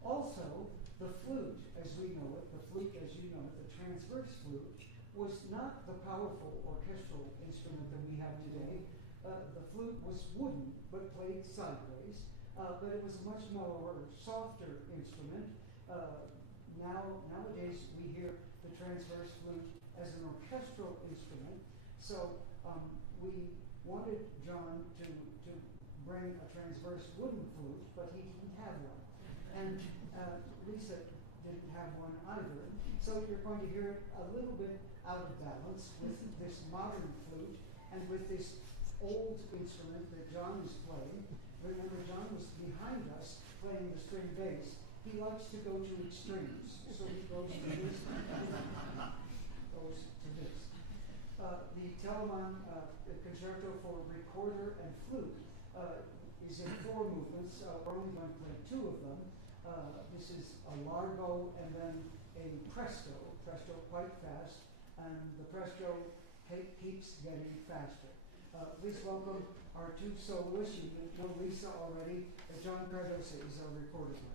Also, the flute, as we know it, the flute as you know it, the transverse flute, was not the powerful orchestral instrument that we have today. The flute was wooden, but played sideways, but it was a much more softer instrument. Nowadays we hear the transverse flute as an orchestral instrument, so we wanted John to bring a transverse wooden flute, but he didn't have one. And Lisa didn't have one either. So you're going to hear it a little bit out of balance with this modern flute and with this old instrument that John is playing. Remember, John was behind us playing the string bass. He likes to go to extremes, so he goes to this, goes to this. The Telemann Concerto for recorder and flute is in 4 movements. We're only going to play 2 of them. This is a Largo and then a Presto quite fast, and the Presto keeps getting faster. Please welcome our 2 soloists. You know Lisa already. John Cardosa is our recorder player.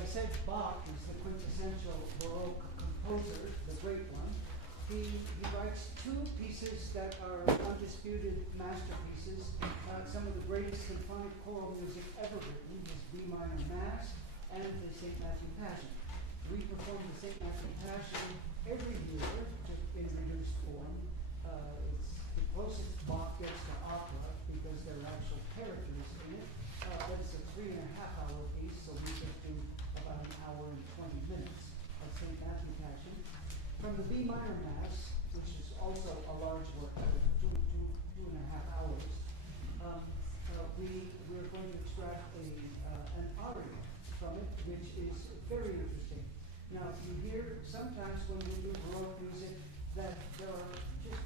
I said, Bach is the quintessential Baroque composer, the great one. He writes two pieces that are undisputed masterpieces, some of the greatest symphonic choral music ever written, his B minor Mass and the St. Matthew Passion. We perform the St. Matthew Passion every year in reduced form. It's the closest Bach gets to opera because there are actual characters in it, but it's a 3.5-hour piece, so we just do about an hour and 20 minutes of St. Matthew Passion. From the B minor Mass, which is also a large work, 2.5 hours, we're going to extract an aria from it, which is very interesting. Now, you hear sometimes when we do Baroque music that there are just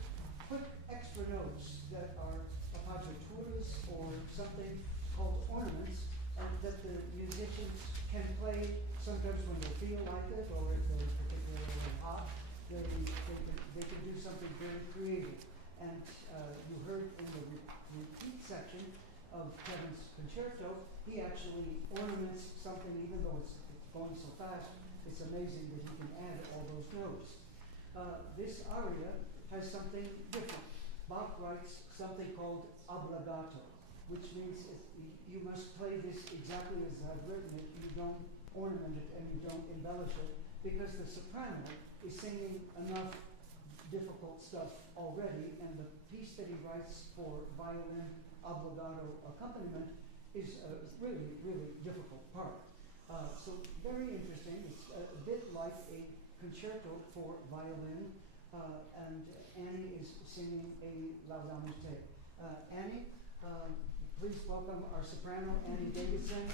quick extra notes that are appoggiaturas or something called ornaments, and that the musicians can play sometimes when they feel like it, or if they're particularly hot, they can do something very creative. And you heard in the repeat section of Kevin's concerto, he actually ornaments something, even though it's going so fast. It's amazing that he can add all those notes. This aria has something different. Bach writes something called obbligato, which means you must play this exactly as I've written it. You don't ornament it and you don't embellish it, because the soprano is singing enough difficult stuff already, and the piece that he writes for violin obbligato accompaniment is a really, really difficult part. So very interesting. It's a bit like a concerto for violin, and Annie is singing a Laudamus Te. Annie, please welcome our soprano, Annie Davidson.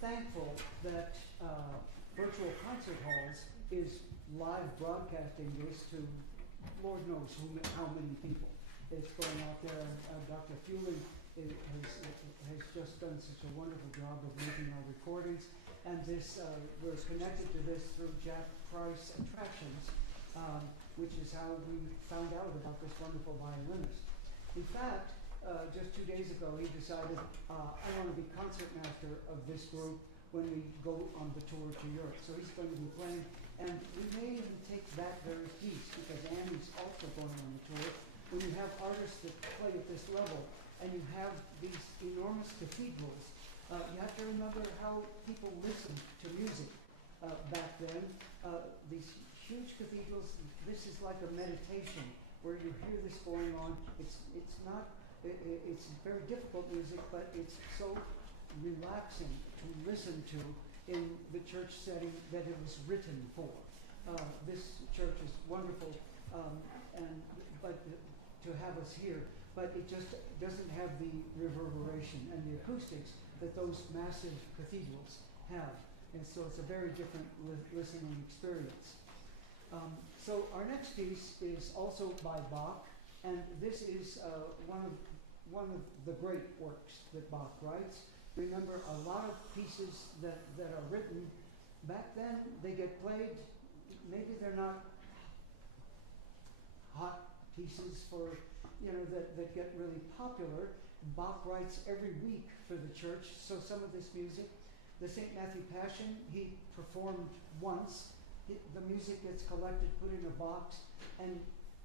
thankful that virtual concert halls is live broadcasting this to Lord knows how many people. It's going out there. Dr. Philipp has just done such a wonderful job of making our recordings. And this we're connected to this through Jack Price Attractions, which is how we found out about this wonderful violinist. In fact, just 2 days ago, he decided, I want to be concertmaster of this group when we go on the tour to Europe. So he's going to be playing, and we may even take that very piece, because Annie's also going on the tour. When you have artists that play at this level, and you have these enormous cathedrals, you have to remember how people listened to music back then. These huge cathedrals, this is like a meditation, where you hear this going on. It's very difficult music, but it's so relaxing to listen to in the church setting that it was written for. This church is wonderful, but to have us here, but it just doesn't have the reverberation and the acoustics that those massive cathedrals have, and so it's a very different listening experience. So our next piece is also by Bach, and this is one of the great works that Bach writes. Remember, a lot of pieces that are written back then, they get played. Maybe they're not hot pieces for that get really popular. Bach writes every week for the church, so some of this music, the St. Matthew Passion, he performed once. The music gets collected, put in a box, and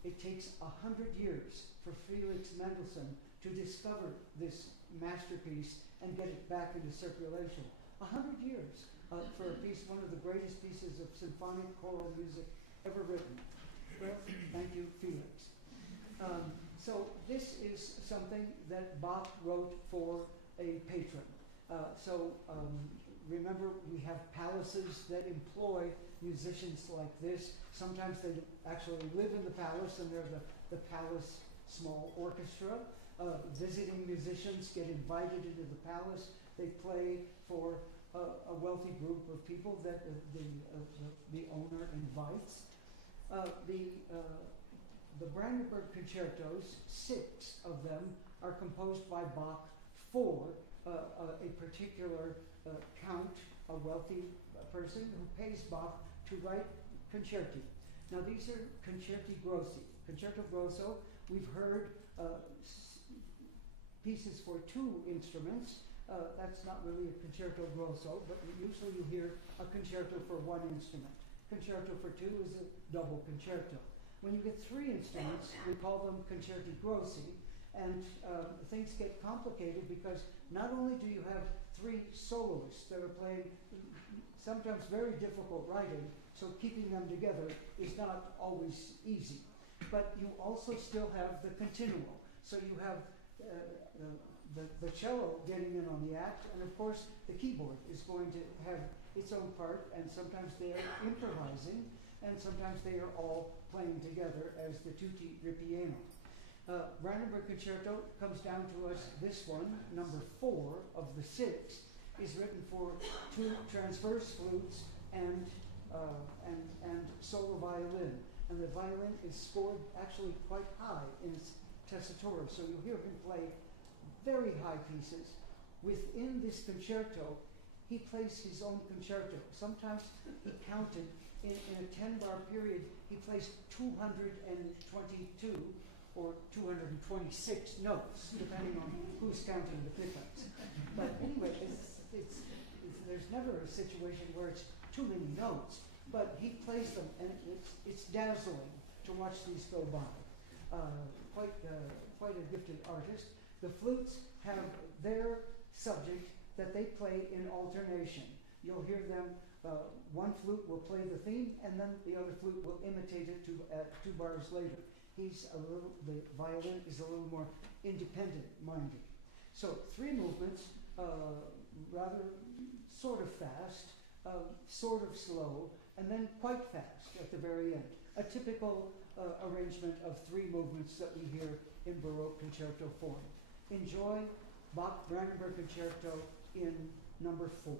it takes 100 years for Felix Mendelssohn to discover this masterpiece and get it back into circulation. 100 years for a piece, one of the greatest pieces of symphonic choral music ever written. Well, thank you, Felix. So this is something that Bach wrote for a patron. Remember, we have palaces that employ musicians like this. Sometimes they actually live in the palace, and they're the palace small orchestra. Visiting musicians get invited into the palace. They play for a wealthy group of people that the owner invites. The Brandenburg concertos, 6 of them, are composed by Bach for a particular count, a wealthy person who pays Bach to write concerti. Now these are concerti grossi. Concerto grosso, we've heard pieces for 2 instruments. That's not really a concerto grosso, but usually you hear a concerto for 1 instrument. Concerto for 2 is a double concerto. When you get 3 instruments, we call them concerti grossi, and things get complicated because not only do you have 3 soloists that are playing sometimes very difficult writing, so keeping them together is not always easy, but you also still have the continuo. So you have the cello getting in on the act, and of course the keyboard is going to have its own part, and sometimes they are improvising, and sometimes they are all playing together as the tutti ripieno. Brandenburg Concerto comes down to us. This one, number 4 of the 6, is written for 2 transverse flutes and solo violin. And the violin is scored actually quite high in its tessitura, so you'll hear him play very high pieces. Within this concerto, he plays his own concerto. Sometimes he counted in a 10-bar period, he plays 222 or 226 notes, depending on who's counting the pickups. But anyway, there's never a situation where it's too many notes, but he plays them, and it's dazzling to watch these go by. Quite a gifted artist. The flutes have their subject that they play in alternation. You'll hear them, one flute will play the theme, and then the other flute will imitate it 2 bars later. The violin is a little more independent-minded. So 3 movements, rather sort of fast, sort of slow, and then quite fast at the very end. A typical arrangement of 3 movements that we hear in Baroque concerto form. Enjoy Bach Brandenburg Concerto in number 4.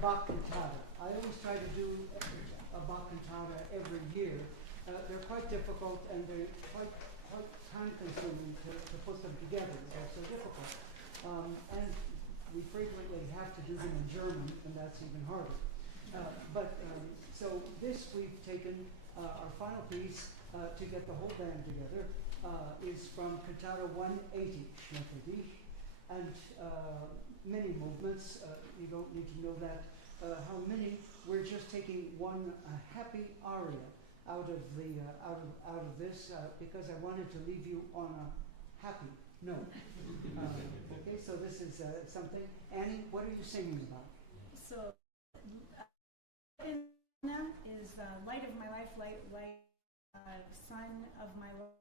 Bach cantata. I always try to do a Bach cantata every year. They're quite difficult and they're quite time-consuming to put them together. They're so difficult. And we frequently have to do them in German, and that's even harder. So this we've taken, our final piece to get the whole band together is from Cantata 180, and many movements. You don't need to know that how many. We're just taking one happy aria out of the out of this because I wanted to leave you on a happy note. Okay, so this is something. Annie, what are you singing about? So, is light of my life, light, sun of my life.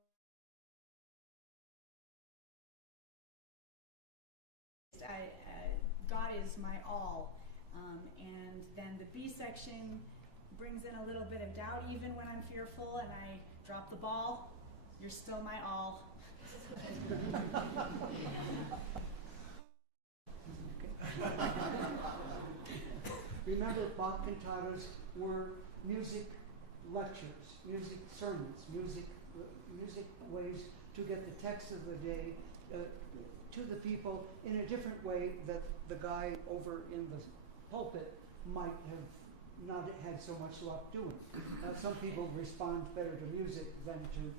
God is my all. And then the B section brings in a little bit of doubt even when I'm fearful and I drop the ball. You're still my all. Remember, Bach cantatas were music lectures, music sermons, music ways to get the text of the day to the people in a different way that the guy over in the pulpit might have not had so much luck doing. Some people respond better to music than to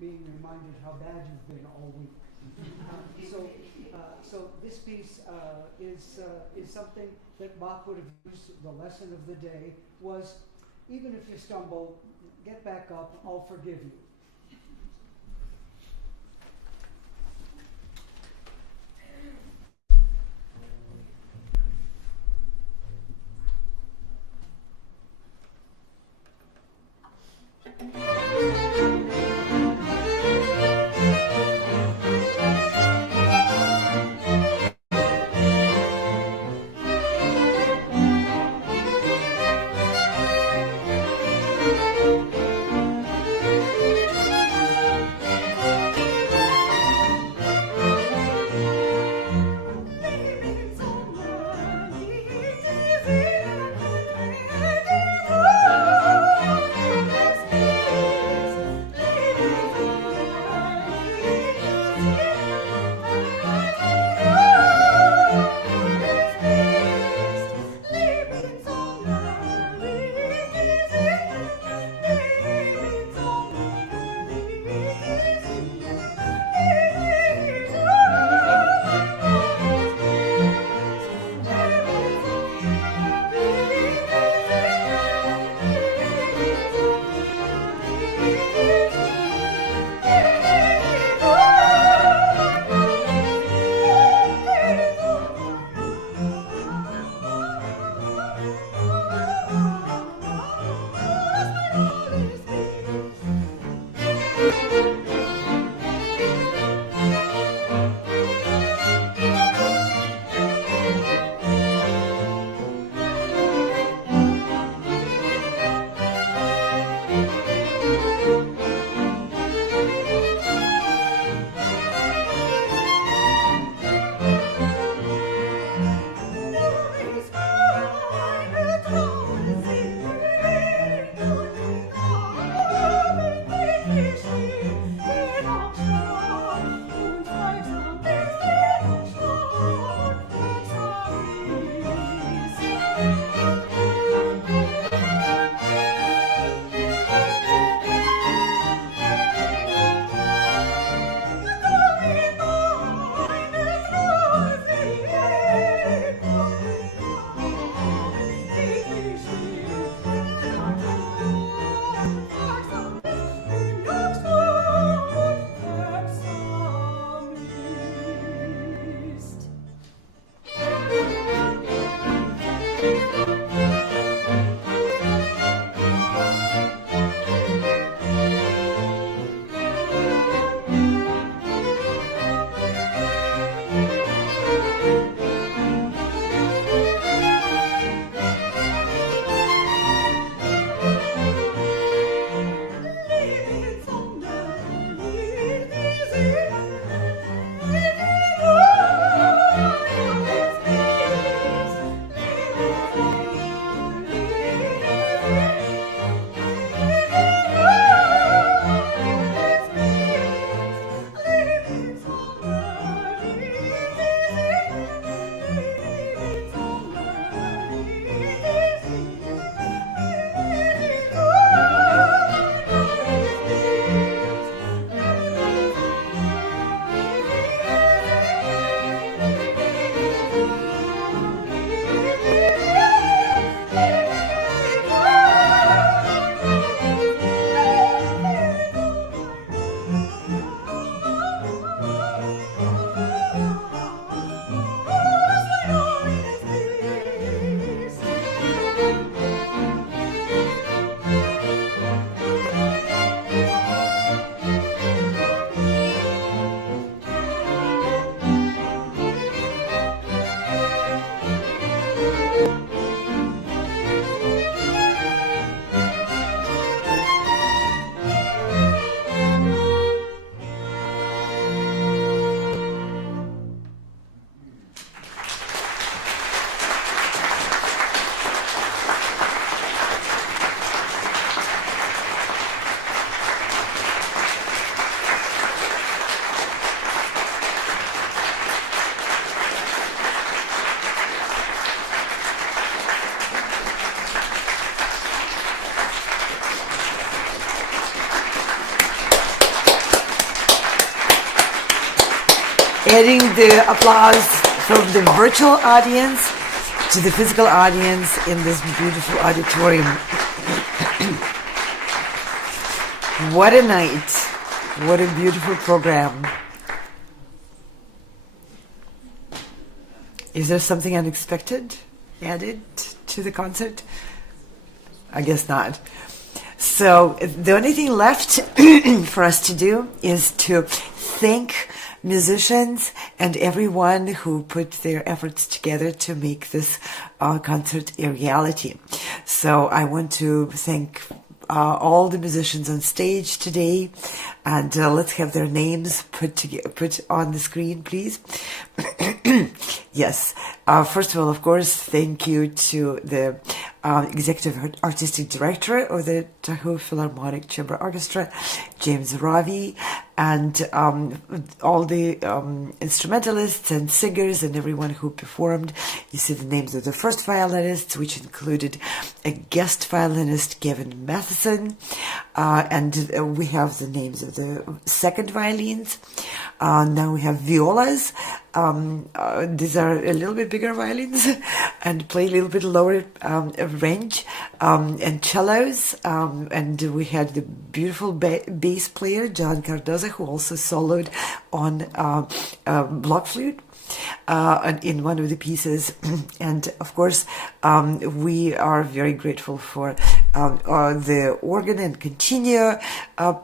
being reminded how bad you've been all week. So this piece is something that Bach would have used. The lesson of the day was, even if you stumble, get back up, I'll forgive you. adding the applause from the virtual audience to the physical audience in this beautiful auditorium. What a night. What a beautiful program. Is there something unexpected added to the concert? I guess not. So the only thing left for us to do is to thank musicians and everyone who put their efforts together to make this concert a reality. So I want to thank all the musicians on stage today, and let's have their names put on the screen, please. Yes. First of all, of course, thank you to the Executive Artistic Director of the Tahoe Philharmonic Chamber Orchestra, James Rawie, and all the instrumentalists and singers and everyone who performed. You see the names of the first violinists, which included a guest violinist, Gavin Matheson, and we have the names of the second violins. Now we have violas. These are a little bit bigger violins and play a little bit lower range, and cellos, and we had the beautiful bass player John Cardoza, who also soloed on block flute in one of the pieces. And of course, we are very grateful for the organ and Continuo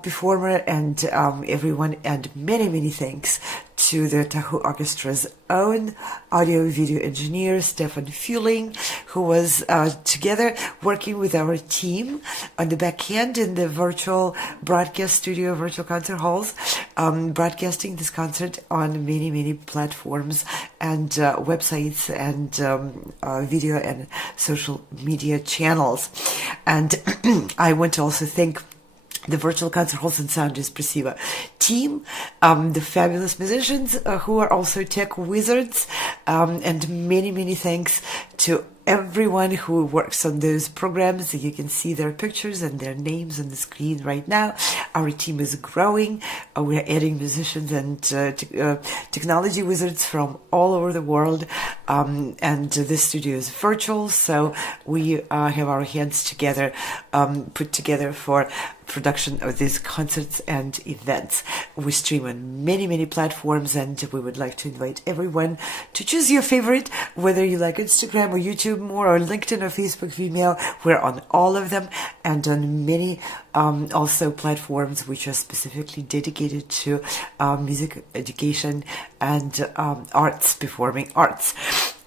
performer and everyone, and many thanks to the Tahoe Orchestra's own audio-video engineer, Stefan Fuehling, who was together working with our team on the back end in the virtual broadcast studio, virtual concert halls, broadcasting this concert on many platforms and websites and video and social media channels. And I want to also thank the Virtual Concert Halls and Sound Espressiva team, the fabulous musicians who are also tech wizards, and many thanks to everyone who works on those programs. You can see their pictures and their names on the screen right now. Our team is growing. We're adding musicians and technology wizards from all over the world, and this studio is virtual, so we have our hands together, put together for production of these concerts and events. We stream on many platforms, and we would like to invite everyone to choose your favorite, whether you like Instagram or YouTube more, or LinkedIn or Facebook, Vimeo. We're on all of them, and on many also platforms which are specifically dedicated to music education and arts, performing arts.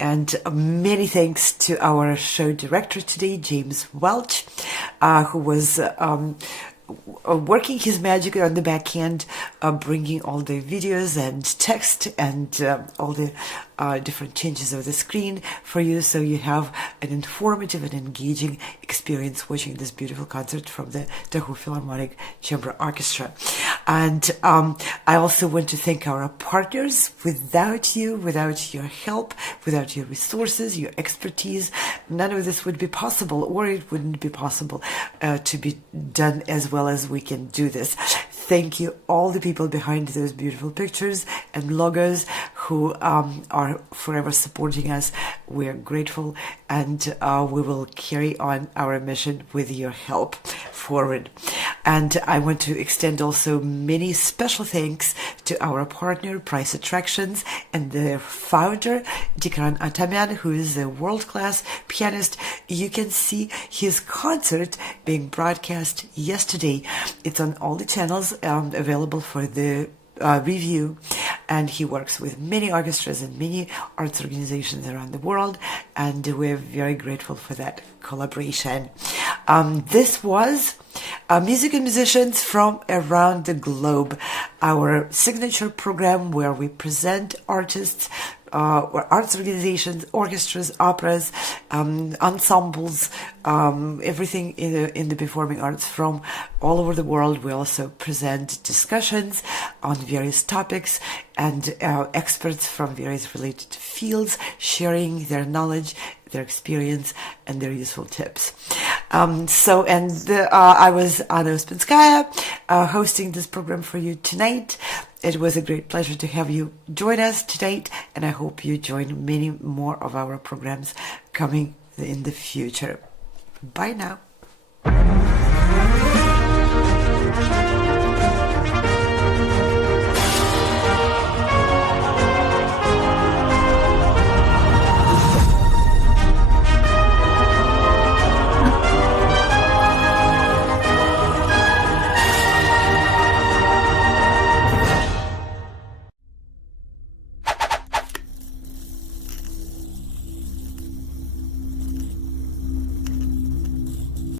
And many thanks to our show director today, James Welch, who was working his magic on the back end, bringing all the videos and text and all the different changes of the screen for you, so you have an informative and engaging experience watching this beautiful concert from the Tahoe Philharmonic Chamber Orchestra. And I also want to thank our partners. Without you, without your help, without your resources, your expertise, none of this would be possible, or it wouldn't be possible to be done as well as we can do this. Thank you, all the people behind those beautiful pictures and logos who are forever supporting us. We are grateful, and we will carry on our mission with your help forward. And I want to extend also many special thanks to our partner, Price Attractions, and their founder, Dikran Ataman, who is a world-class pianist. You can see his concert being broadcast yesterday. It's on all the channels available for the review, and he works with many orchestras and many arts organizations around the world, and we're very grateful for that collaboration. This was Music and Musicians from Around the Globe, our signature program where we present artists, arts organizations, orchestras, operas, ensembles, everything in the performing arts from all over the world. We also present discussions on various topics, and experts from various related fields sharing their knowledge, their experience, and their useful tips. I was Anna Ospinskaya, hosting this program for you tonight. It was a great pleasure to have you join us today, and I hope you join many more of our programs coming in the future. Bye now.